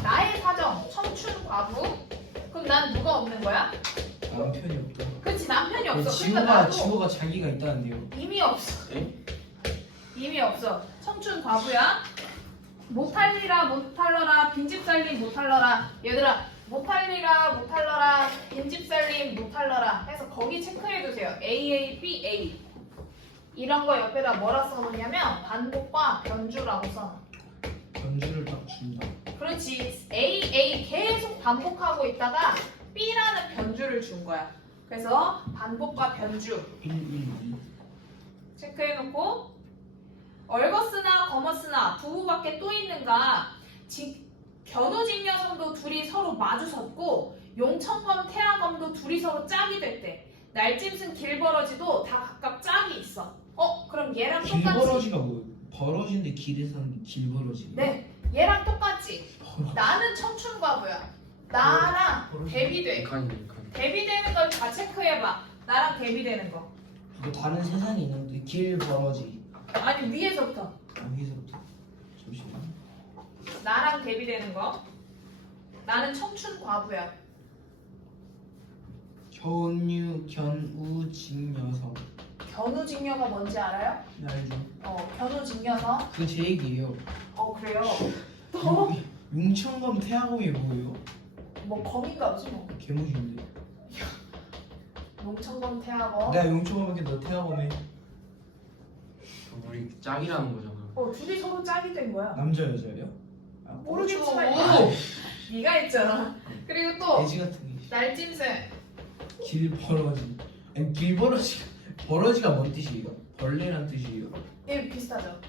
나의 사정 청춘 과부. 그럼 난 누가 없는 거야? 남편이 없다. 그렇지 남편이 없어. 그러니까 나도 지호가 자기가 있다는데요. 이미 없어. 에? 이미 없어. 청춘 과부야. 못할리라 못할러라 빈집 살림 못할러라. 얘들아 못할리라 못할러라 빈집 살림 못할러라 해서 거기 체크해두세요. A, B, A 이런 거 옆에다 뭐라 써놓냐면 반복과 변주라고 써놔. 변주를 딱 준다. 그렇지. A 계속 반복하고 있다가 B라는 변주를 준 거야. 그래서 반복과 변주 1, 2. 체크해놓고 얼거스나 거머스나 부부밖에 또 있는가. 견우직녀성도 둘이 서로 마주섰고 용천검 태양검도 둘이 서로 짝이 됐대. 날짐승 길버러지도 다 각각 짝이 있어. 그럼 얘랑 똑같지? 길버러지가 뭐? 버러지인데 길에 사는 길버러지. 네, 얘랑 똑같지. 나는 청춘과부야. 나랑 대비돼. 인칸. 대비되는 걸 다 체크해봐. 나랑 대비되는 거. 이거 다른 세상이 있는데 길버러지. 아니 위에서부터. 여기서부터. 잠시만. 나랑 대비되는 거. 나는 청춘 과부야. 견우직녀성. 견우직녀가 뭔지 알아요? 네, 알죠. 견우직녀성. 그거 제 얘기예요. 그래요. 또 용천검 태화검이 뭐예요? 뭐 검인가 보지 뭐. 개무신데. 용천검 태하고. 내가 용천검에 너 태화검에. 우리 짝이라는 거잖아. 둘이 서로 짝이 된 거야. 남자 여자예요? 모르겠지만 오! 네가 했잖아. 그리고 또 돼지 같은 게. 날짐승. 길버러지. 아니 버러지가 뭔 뜻이에요? 벌레란 뜻이에요. 얘 비슷하죠.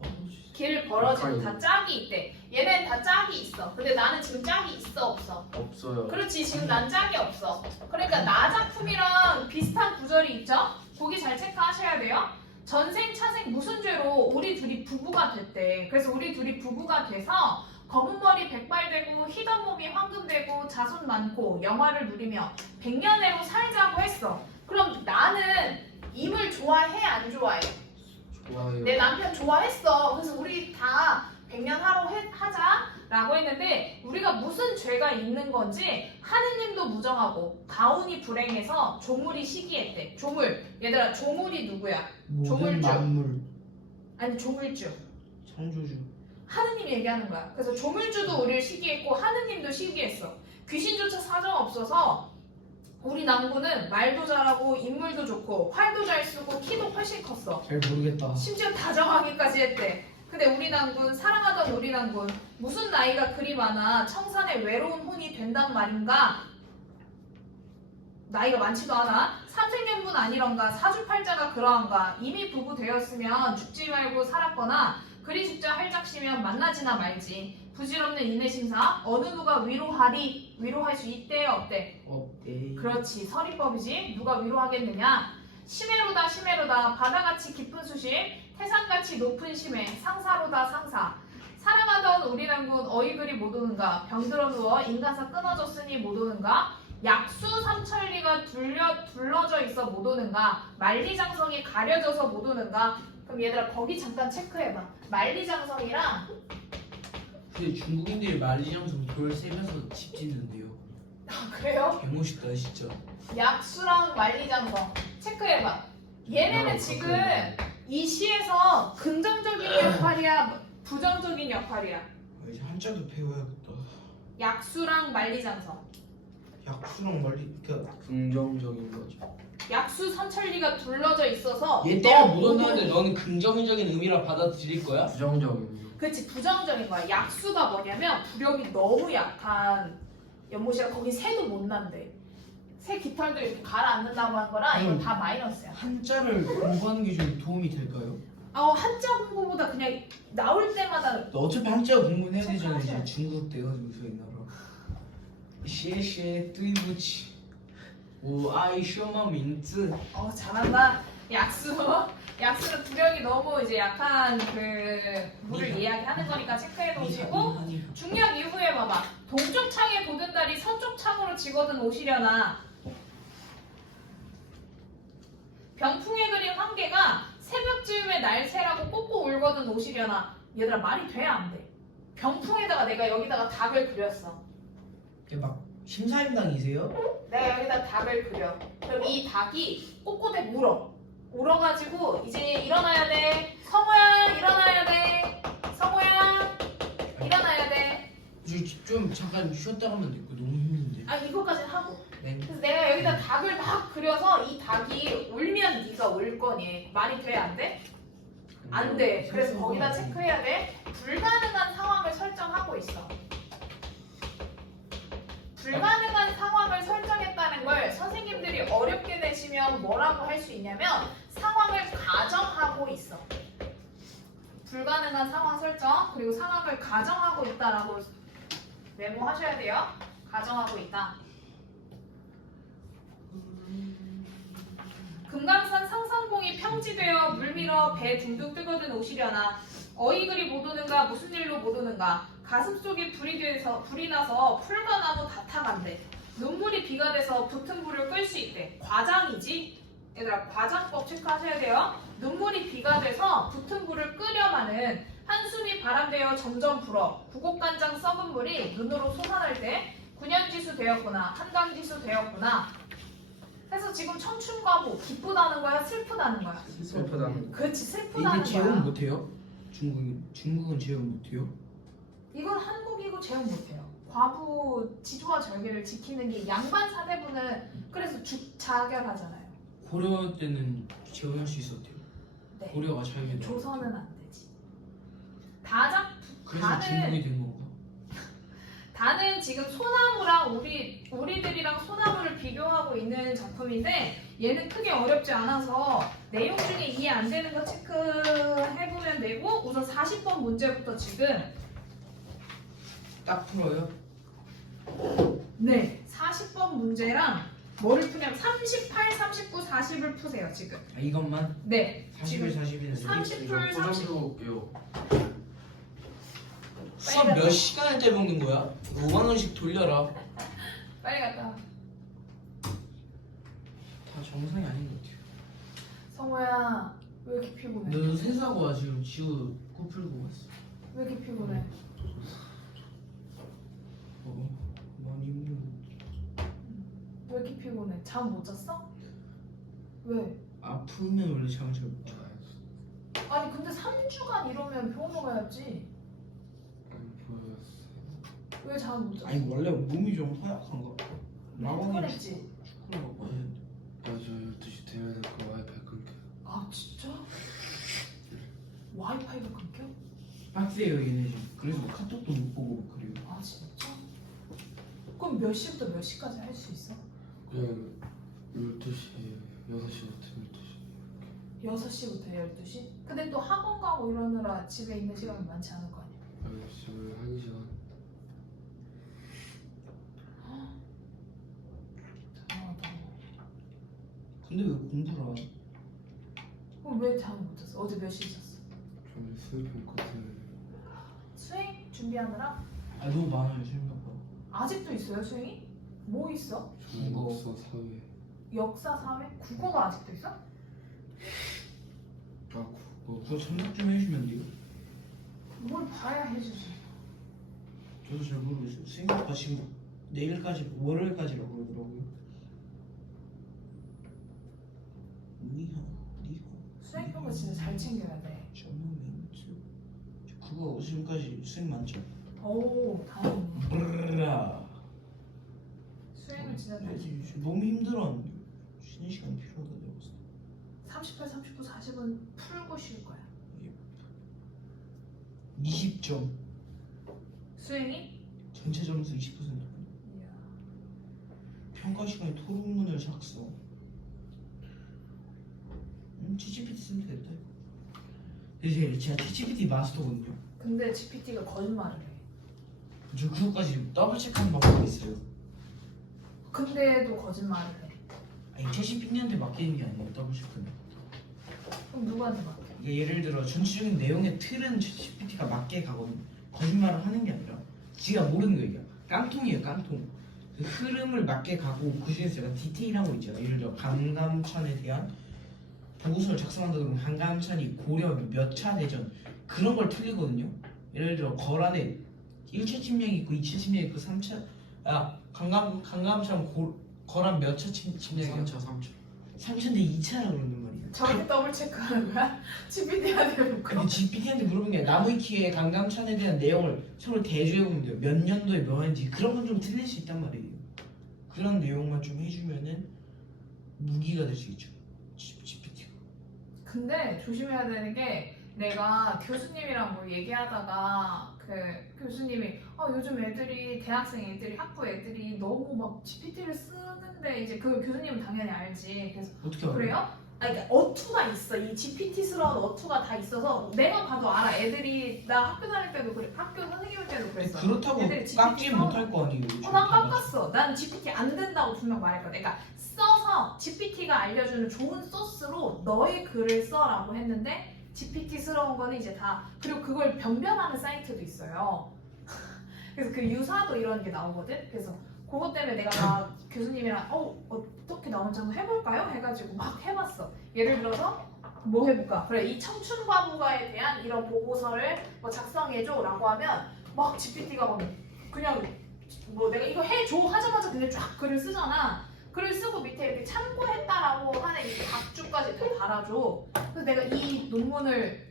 버러지. 길 벌어지고 다 짝이 있대. 얘는 다 짝이 있어. 근데 나는 지금 짝이 있어 없어? 없어요. 그렇지, 지금 난 짝이 없어. 그러니까 나 작품이랑 비슷한 구절이 있죠? 거기 잘 체크하셔야 돼요. 전생 차생 무슨 죄로 우리 둘이 부부가 됐대. 그래서 우리 둘이 부부가 돼서 검은 머리 백발되고 희던 몸이 황금되고 자손 많고 영화를 누리며 백년해로 살자고 했어. 그럼 나는 임을 좋아해 안 좋아해? 좋아요. 내 남편 좋아했어. 그래서 우리 다 백년하러 하자라고 했는데 우리가 무슨 죄가 있는 건지 하느님도 무정하고 가온이 불행해서 조물이 시기했대. 조물. 얘들아 조물이 누구야? 모든 조물주. 만물. 아니 조물주. 창조주. 하느님 얘기하는 거야. 그래서 조물주도 우리를 시기했고 하느님도 시기했어. 귀신조차 사정 없어서 우리 남구는 말도 잘하고 인물도 좋고 활도 잘 쓰고 키도 훨씬 컸어. 잘 모르겠다. 심지어 다정하기까지 했대. 근데 우리 남군, 사랑하던 우리 남군 무슨 나이가 그리 많아 청산에 외로운 혼이 된단 말인가? 나이가 많지도 않아. 삼생연분 아니런가? 사주팔자가 그러한가? 이미 부부 되었으면 죽지 말고 살았거나 그리 죽자 할 작시면 만나지나 말지. 부질없는 인내심사 어느 누가 위로할 수 있대 없대? 없대. 그렇지, 서리법이지. 누가 위로하겠느냐? 심해로다 심해로다 바다같이 깊은 수심 태산같이 높은 심해 상사로다 상사. 사랑하던 우리 남군 어이글이 못 오는가? 병들어 누워 인간사 끊어졌으니 못 오는가? 약수 삼천리가 둘러져 있어 못 오는가? 만리장성이 가려져서 못 오는가? 그럼 얘들아 거기 잠깐 체크해봐. 만리장성이랑 근데 중국인들이 만리장성 돌 세면서 집 짓는데요. 그래요? 개멋있다 진짜. 약수랑 만리장성 체크해봐. 얘네는 지금 이 시에서 긍정적인 역할이야 부정적인 역할이야? 이제 한자도 배워야겠다. 약수랑 만리장성. 약수랑 말리 긍정적인 거죠. 약수 삼천리가 둘러져 있어서 얘 때문에 못 온다는데 너는 긍정적인 의미라 받아들일 거야? 부정적인 거. 그치 부정적인 거야. 약수가 뭐냐면 부력이 너무 약한 연못이라 거기 새도 못 난대. 새 깃털도 이렇게 가라앉는다고 한 거라 이건 다 마이너스야. 한자를 공부하는 게 좀 도움이 될까요? 한자 공부보다 그냥 나올 때마다 너 어차피 한자 공부는 해야 되잖아. 이제 체크하셔야 중국 돼가지고 저희 나라. 시에 뚜이부치 우아이쇼마 민즈. 잘한다. 약수는 부력이 너무 이제 약한 그 물을 이야기하는 거니까 체크해 놓으시고 중력 이후에 봐봐. 동쪽 창에 돋은 달이 서쪽 창으로 지거든 오시려나. 병풍에 그린 황계가 새벽 즈음에 날새라고 꽂고 울거든 오시려나. 얘들아 말이 돼 안 돼? 병풍에다가 내가 여기다가 닭을 그렸어. 이게 막 심사임당이세요? 내가 여기다 닭을 그려. 그럼 이 닭이 꼿꼿해 울어가지고 이제 일어나야 돼. 성호야 일어나야 돼. 성호야 일어나야 돼. 좀 잠깐 쉬었다 가면 돼. 이거 너무 힘든데. 이거까지 하고. 네. 그래서 내가 여기다 닭을 막 그려서 이 닭이 울면 네가 울 거니. 말이 돼 안 돼? 안 돼. 그래서 거기다 체크해야 돼. 불가능한 상황을 설정하고 있어. 불가능한 상황을 설정했다는 걸 선생님들이 어렵게 내시면 뭐라고 할 수 있냐면 상황을 가정하고 있어. 불가능한 상황 설정 그리고 상황을 가정하고 있다라고 메모하셔야 돼요. 가정하고 있다. 금강산 상상봉이 평지되어 물밀어 배 둥둥 뜨거든 오시려나. 어이글이 못 오는가 무슨 일로 못 오는가. 가슴 속에 불이 나서 풀과 나무 다 타간대. 눈물이 비가 돼서 붙은 불을 끌 수 있대. 과장이지? 얘들아 과장법 체크하셔야 돼요. 눈물이 비가 돼서 붙은 불을 끄려면은 한숨이 발암되어 점점 불어 구곡간장 썩은 물이 눈으로 솟아날 때 9년지수 되었구나 한강지수 되었구나. 그래서 지금 청춘과부 기쁘다는 거야 슬프다는 거야? 슬프다는 거. 그렇지 이게 슬프다는 제공 거야. 못해요? 중국은 제공 못해요? 이건 한국이고 제공 못해요. 과부 지조와 절개를 지키는 게 양반 사대부는 그래서 죽자결하잖아요. 고려 때는 제공할 수 있었대요. 네. 고려가 자유게 조선은 안 되지. 다작 그래서 다는 중국이 된 건가? 다는 지금 소나무랑 우리들이랑 소나무를 비교하고 있는 작품인데 얘는 크게 어렵지 않아서 내용 중에 이해 안 되는 거 체크해보면 되고 우선 40번 문제부터 지금 딱 풀어요? 네 40번 문제랑 뭐를 푸냐면 38, 39, 40을 푸세요 지금. 아 이것만? 네 40일 지금 40일은 30 이거 풀, 포장 30. 들어올게요. 수업 몇 시간을 때 먹는 거야? 5만 원씩 돌려라. 빨리 갔다 와. 다 정상이 아닌 것 같아요. 성호야 왜 이렇게 피곤해? 너 세수하고 와 지금 지우 코 풀고 왔어. 왜 이렇게 피곤해? 많이 힘들어. 왜 이렇게 피곤해? 잠 못 잤어? 왜? 아프면 원래 잠을 잘 못 자. 아니 근데 3주간 이러면 병원 가야지. 안 보였어. 왜 잠 못 잤어? 아니 원래 몸이 좀 허약한가? 피곤했지? 축구를 갖고 왔는데. 맞아 12시 되면 그 와이파이 끊겨. 아 진짜? 와이파이가 끊겨? 빡세요 얘네 지금. 그래서 카톡도 못 보고 막 그래요. 아 진짜? 그럼 몇 시부터 몇 시까지 할 수 있어? 그냥 12시 6시부터 12시. 6시부터 12시? 근데 또 학원 가고 이러느라 집에 있는 시간이 많지 않을 거 아니야? 10시 1시간. 대단하다. 근데 왜 공부를 안 해? 그럼 왜 잠 못 잤어? 어제 몇 시에 잤어? 좀 수입 거든. 수행 준비하느라? 아 너무 많아요 생각보다. 아직도 있어요 수행이? 뭐 있어? 중국서 사회. 역사, 사회? 국어가 아직도 있어? 아 국어. 그거 참석 좀 해주시면 안 돼요? 뭘 봐야 해주지. 저도 잘 모르겠어요. 생각보다 지금 내일까지 월요일까지라고 그러더라고요. 니하 수행 평가 진짜 잘 챙겨야 돼. 저는 그거 지금까지 수행 많죠? 오, 다행이네. 브르라. 수행을 진짜 잘 챙겨. 너무 힘들었는데 쉬는 시간이 필요하다 내가 봤을 때. 38, 39, 40은 풀고 쉴 거야. 20점. 수행이? 전체 점수 20%. 이야. 평가 시간에 토론문을 작성. GPT 쓰면 됐다. 이제 제가 GPT 마스터거든요. 근데 GPT가 거짓말을 해. 저 그것까지 더블 체크하는 방법이 있어요. 근데도 거짓말을 해. 아니 ChatGPT한테 맡기는 게 아니에요. 더블 체크는. 그럼 누구한테 맡겨? 이게 예를 들어 전체적인 내용의 틀은 ChatGPT가 맞게 가거든요. 거짓말을 하는 게 아니라 지가 모르는 거예요. 깡통이에요, 깡통. 그 흐름을 맞게 가고 그 중에서 제가 디테일한 거 있잖아요. 예를 들어 강감찬에 대한 보고서를 작성한다 그러면 강감찬이 고려 몇 차 대전 그런 걸 틀리거든요. 예를 들어 거란에 1차 침략이 있고 2차 침략이 있고 3차 강감찬 거란 몇 차 침략이에요? 3차 3차인데 2차라 그러는 말이야. 저렇게 더블 체크하는 거야? GPT한테 묻고? 근데 GPT한테 물어본 게 나무위키의 강감찬에 대한 내용을 서로 대조해보면 돼요. 몇 년도에 몇 년인지 그런 건 좀 틀릴 수 있단 말이에요. 그런 내용만 좀 해주면은 무기가 될 수 있죠. GPT가. 근데 조심해야 되는 게 내가 교수님이랑 뭐 얘기하다가 그 교수님이 요즘 애들이 대학생 애들이 학부 애들이 너무 막 GPT를 쓰는데 이제 그 교수님은 당연히 알지. 그래서 어떻게 알아요? 그래요? 아니 그러니까 어투가 있어. 이 GPT스러운 어투가 다 있어서 내가 봐도 알아. 애들이 나 학교 다닐 때도 그래. 학교 선생님일 때도 그랬어. 그렇다고 애들이 GPT 깎지 써서- 못할 거 아니에요. 난 깎았어. 난 GPT 안 된다고 분명 말했거든. 그러니까 써서 GPT가 알려주는 좋은 소스로 너의 글을 써라고 했는데 GPT스러운 거는 이제 다 그리고 그걸 변변하는 사이트도 있어요. 그래서 그 유사도 이런 게 나오거든. 그래서 그것 때문에 내가 막 교수님이랑 어떻게 나오는지 한번 해볼까요? 해가지고 막 해봤어. 예를 들어서 뭐 해볼까? 그래, 이 청춘 과부가에 대한 이런 보고서를 뭐 작성해줘라고 하면 막 GPT가 막 그냥 뭐 내가 이거 해줘 하자마자 그냥 쫙 글을 쓰잖아. 글을 쓰고 밑에 이렇게 참고했다라고 하는 이 각주까지 다 달아줘. 그래서 내가 이 논문을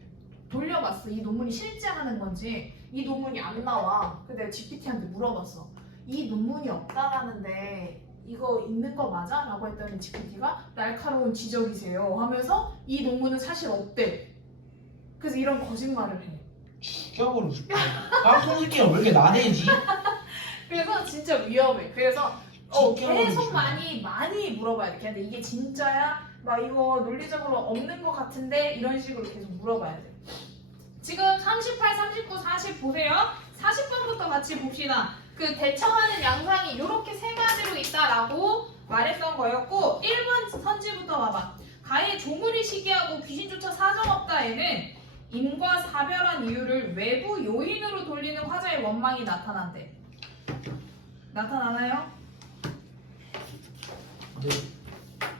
돌려봤어. 이 논문이 실제 하는 건지. 이 논문이 안 나와. 그래서 내가 GPT한테 물어봤어. 이 논문이 없다라는데 이거 있는 거 맞아? 라고 했더니 GPT가 날카로운 지적이세요 하면서 이 논문은 사실 없대. 그래서 이런 거짓말을 해. 죽여버리고 싶어. 깡통 새끼가 왜 이렇게 나대지? 그래서 진짜 위험해. 그래서 진짜 계속 위험해. 많이 물어봐야 돼. 걔한테 이게 진짜야? 막 이거 논리적으로 없는 것 같은데 이런 식으로 계속 물어봐야 돼. 지금 38, 39, 40 보세요. 40번부터 같이 봅시다. 그 대처하는 양상이 이렇게 세 가지로 있다라고 말했던 거였고 1번 선지부터 봐봐. 가해 조물이 시기하고 귀신조차 사정없다에는 임과 사별한 이유를 외부 요인으로 돌리는 화자의 원망이 나타난대. 나타나나요? 네.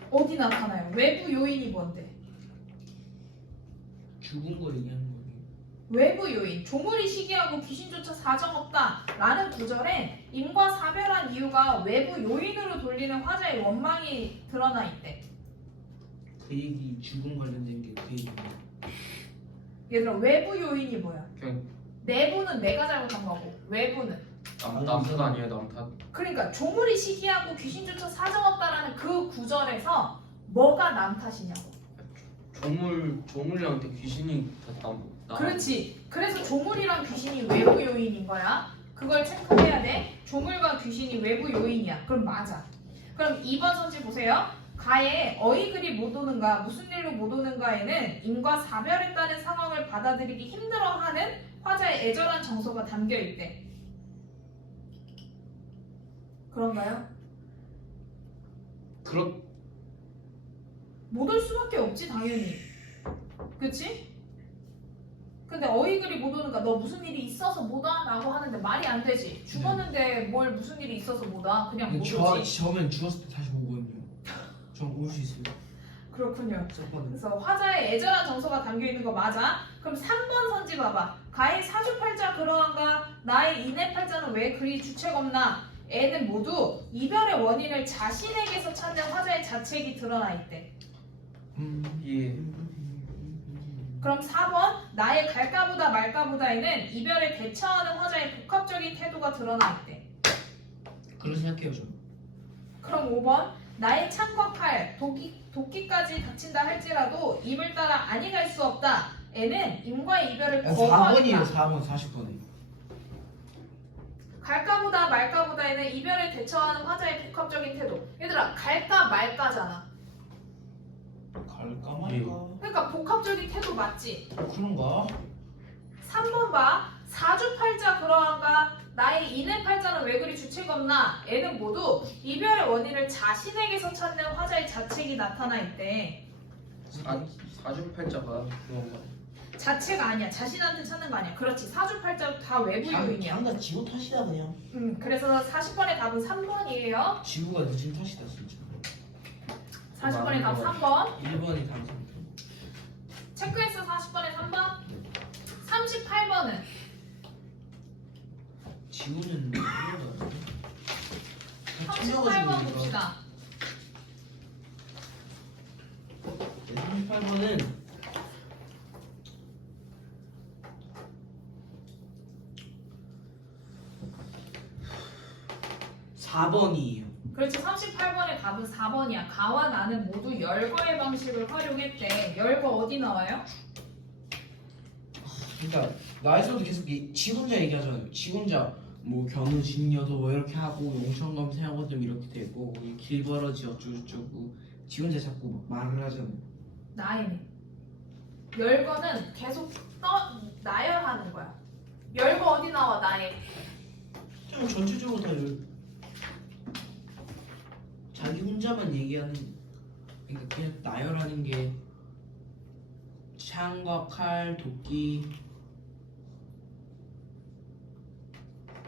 어디 나타나요? 외부 요인이 뭔데? 죽은 거 얘기하는 거예요. 외부 요인, 조물이 시기하고 귀신조차 사정없다 라는 구절에 임과 사별한 이유가 외부 요인으로 돌리는 화자의 원망이 드러나 있대. 그 얘기 죽음 관련된 게 그 얘기예요. 얘들아, 외부 요인이 뭐야? 그냥 내부는 내가 잘못한 거고 외부는 남탓 아니에요 남탓. 그러니까 조물이 시기하고 귀신조차 사정없다라는 그 구절에서 뭐가 남 탓이냐고. 조물이랑 귀신이 다 그렇지. 그래서 조물이랑 귀신이 외부 요인인 거야. 그걸 체크해야 돼. 조물과 귀신이 외부 요인이야. 그럼 맞아. 그럼 2번 선지 보세요. 가에 어이글이 못 오는가 무슨 일로 못 오는가에는 임과 사별했다는 상황을 받아들이기 힘들어하는 화자의 애절한 정서가 담겨 있대. 그런가요? 못 올 수밖에 없지 당연히. 그치? 근데 어이글이 못 오는가 너 무슨 일이 있어서 못 와? 라고 하는데 말이 안 되지. 죽었는데 뭘 무슨 일이 있어서 못 와? 그냥 못 오지. 저면 죽었을 때 다시 오거든요. 전 올 수 있어요. 그렇군요. 무조건. 그래서 화자의 애절한 정서가 담겨 있는 거 맞아? 그럼 3번 선지 봐봐. 가의 사주팔자 그러한가 나의 인해팔자는 왜 그리 주책 없나? 애는 모두 이별의 원인을 자신에게서 찾는 화자의 자책이 드러나 있대. 예. 그럼 4번 나의 갈까보다 말까보다에는 이별에 대처하는 화자의 복합적인 태도가 드러나 있대. 그런 생각해요 좀. 그럼 5번 나의 창과 칼, 도끼까지 닥친다 할지라도 임을 따라 아니 갈 수 없다. 애는 임과의 이별을 4번이에요. 거부하겠다. 4번 40번에. 갈까보다 말까보다에는 이별에 대처하는 화자의 복합적인 태도. 얘들아 갈까 말까잖아. 갈까 말까. 그러니까 복합적인 태도 맞지? 그런가? 3번 봐. 사주팔자 그러한가 나의 인해팔자는 왜 그리 주책 없나? 애는 모두 이별의 원인을 자신에게서 찾는 화자의 자책이 나타나 있대. 사주팔자가 그런가. 자체가 아니야. 자신한테 찾는 거 아니야. 그렇지. 사주팔자 다 외부 요인이야. 장난 지구 탓이다 그냥. 그래서 40번의 답은 3번이에요. 지구가 늦은 탓이다 진짜. 40번의 답 3번. 1번이 당첨. 체크했어. 40번의 3번. 38번은 지구는 38번 봅시다. 38번은 4번이에요. 그렇지. 38번의 답은 4번이야. 가와 나는 모두 열거의 방식을 활용했대. 열거 어디 나와요? 그러니까 나에서도 계속 지 혼자 얘기하잖아요. 지 혼자 뭐 견우직녀도 뭐 이렇게 하고 용천 검색하고 좀 이렇게 되고 길벌어지 어쩌고저쩌고 지 혼자 자꾸 막 말을 하잖아요. 나이네. 열거는 계속 나열하는 거야. 열거 어디 나와 나에? 좀 전체적으로 다 자기 혼자만 얘기하는, 그러니까 그냥 나열하는 게 창과 칼, 도끼.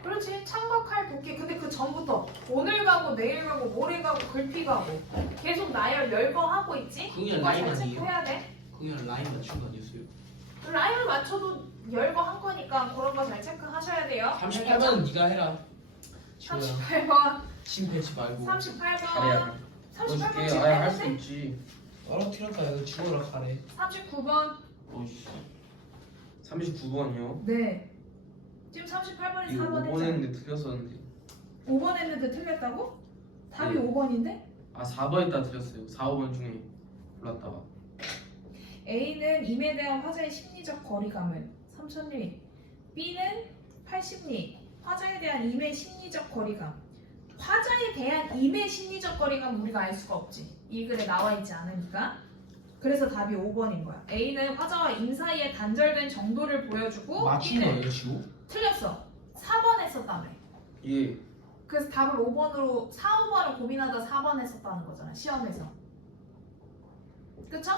그렇지. 창과 칼, 도끼. 근데 그 전부터 오늘 가고 내일 가고 모레 가고 글피 가고 계속 나열 열거하고 있지? 그게 그거 라임 잘 아니에요? 체크해야 돼. 그냥 라인 맞춘 거 아니었어요? 라인을 맞춰도 열거 한 거니까 그런 거 잘 체크하셔야 돼요. 38번은 네가 해라. 지호야. 38번, 심패치 말고. 38번, 가래야. 38번 어저께 지금 아예 할 수 했는데? 있지. 떨어뜨렸다. 이거 지호라 가래. 39번. 어이씨. 39번이요? 네. 지금 38번에 이거 4번 5번 했잖아. 했는데 틀렸었는데. 5번 했는데 틀렸다고? 답이 네. 5번인데? 아 4번 있다 틀렸어요. 4, 5번 중에 골랐다가. A는 임에 대한 화자의 심리적 거리감은 3000리, B는 80리, 화자에 대한 임의 심리적 거리감. 화자에 대한 임의 심리적 거리감 우리가 알 수가 없지. 이 글에 나와 있지 않으니까. 그래서 답이 5번인 거야. A는 화자와 임 사이에 단절된 정도를 보여주고 맞춘 B는 거예요, 지호? 틀렸어. 4번 했었다며. 예. 그래서 답을 5번으로 4, 5번을 고민하다 4번 했었다는 거잖아. 시험에서. 그쵸?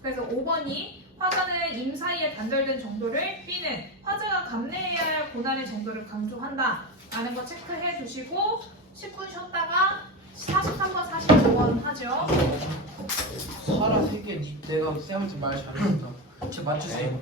그래서 5번이 화자는 임 사이에 단절된 정도를, B는 화자가 감내해야 할 고난의 정도를 강조한다 라는 거 체크해 주시고 10분 쉬었다가 43번, 45번 하죠. 사라 3개 내가 쌤한테 말 잘했다. 제 맞추세요.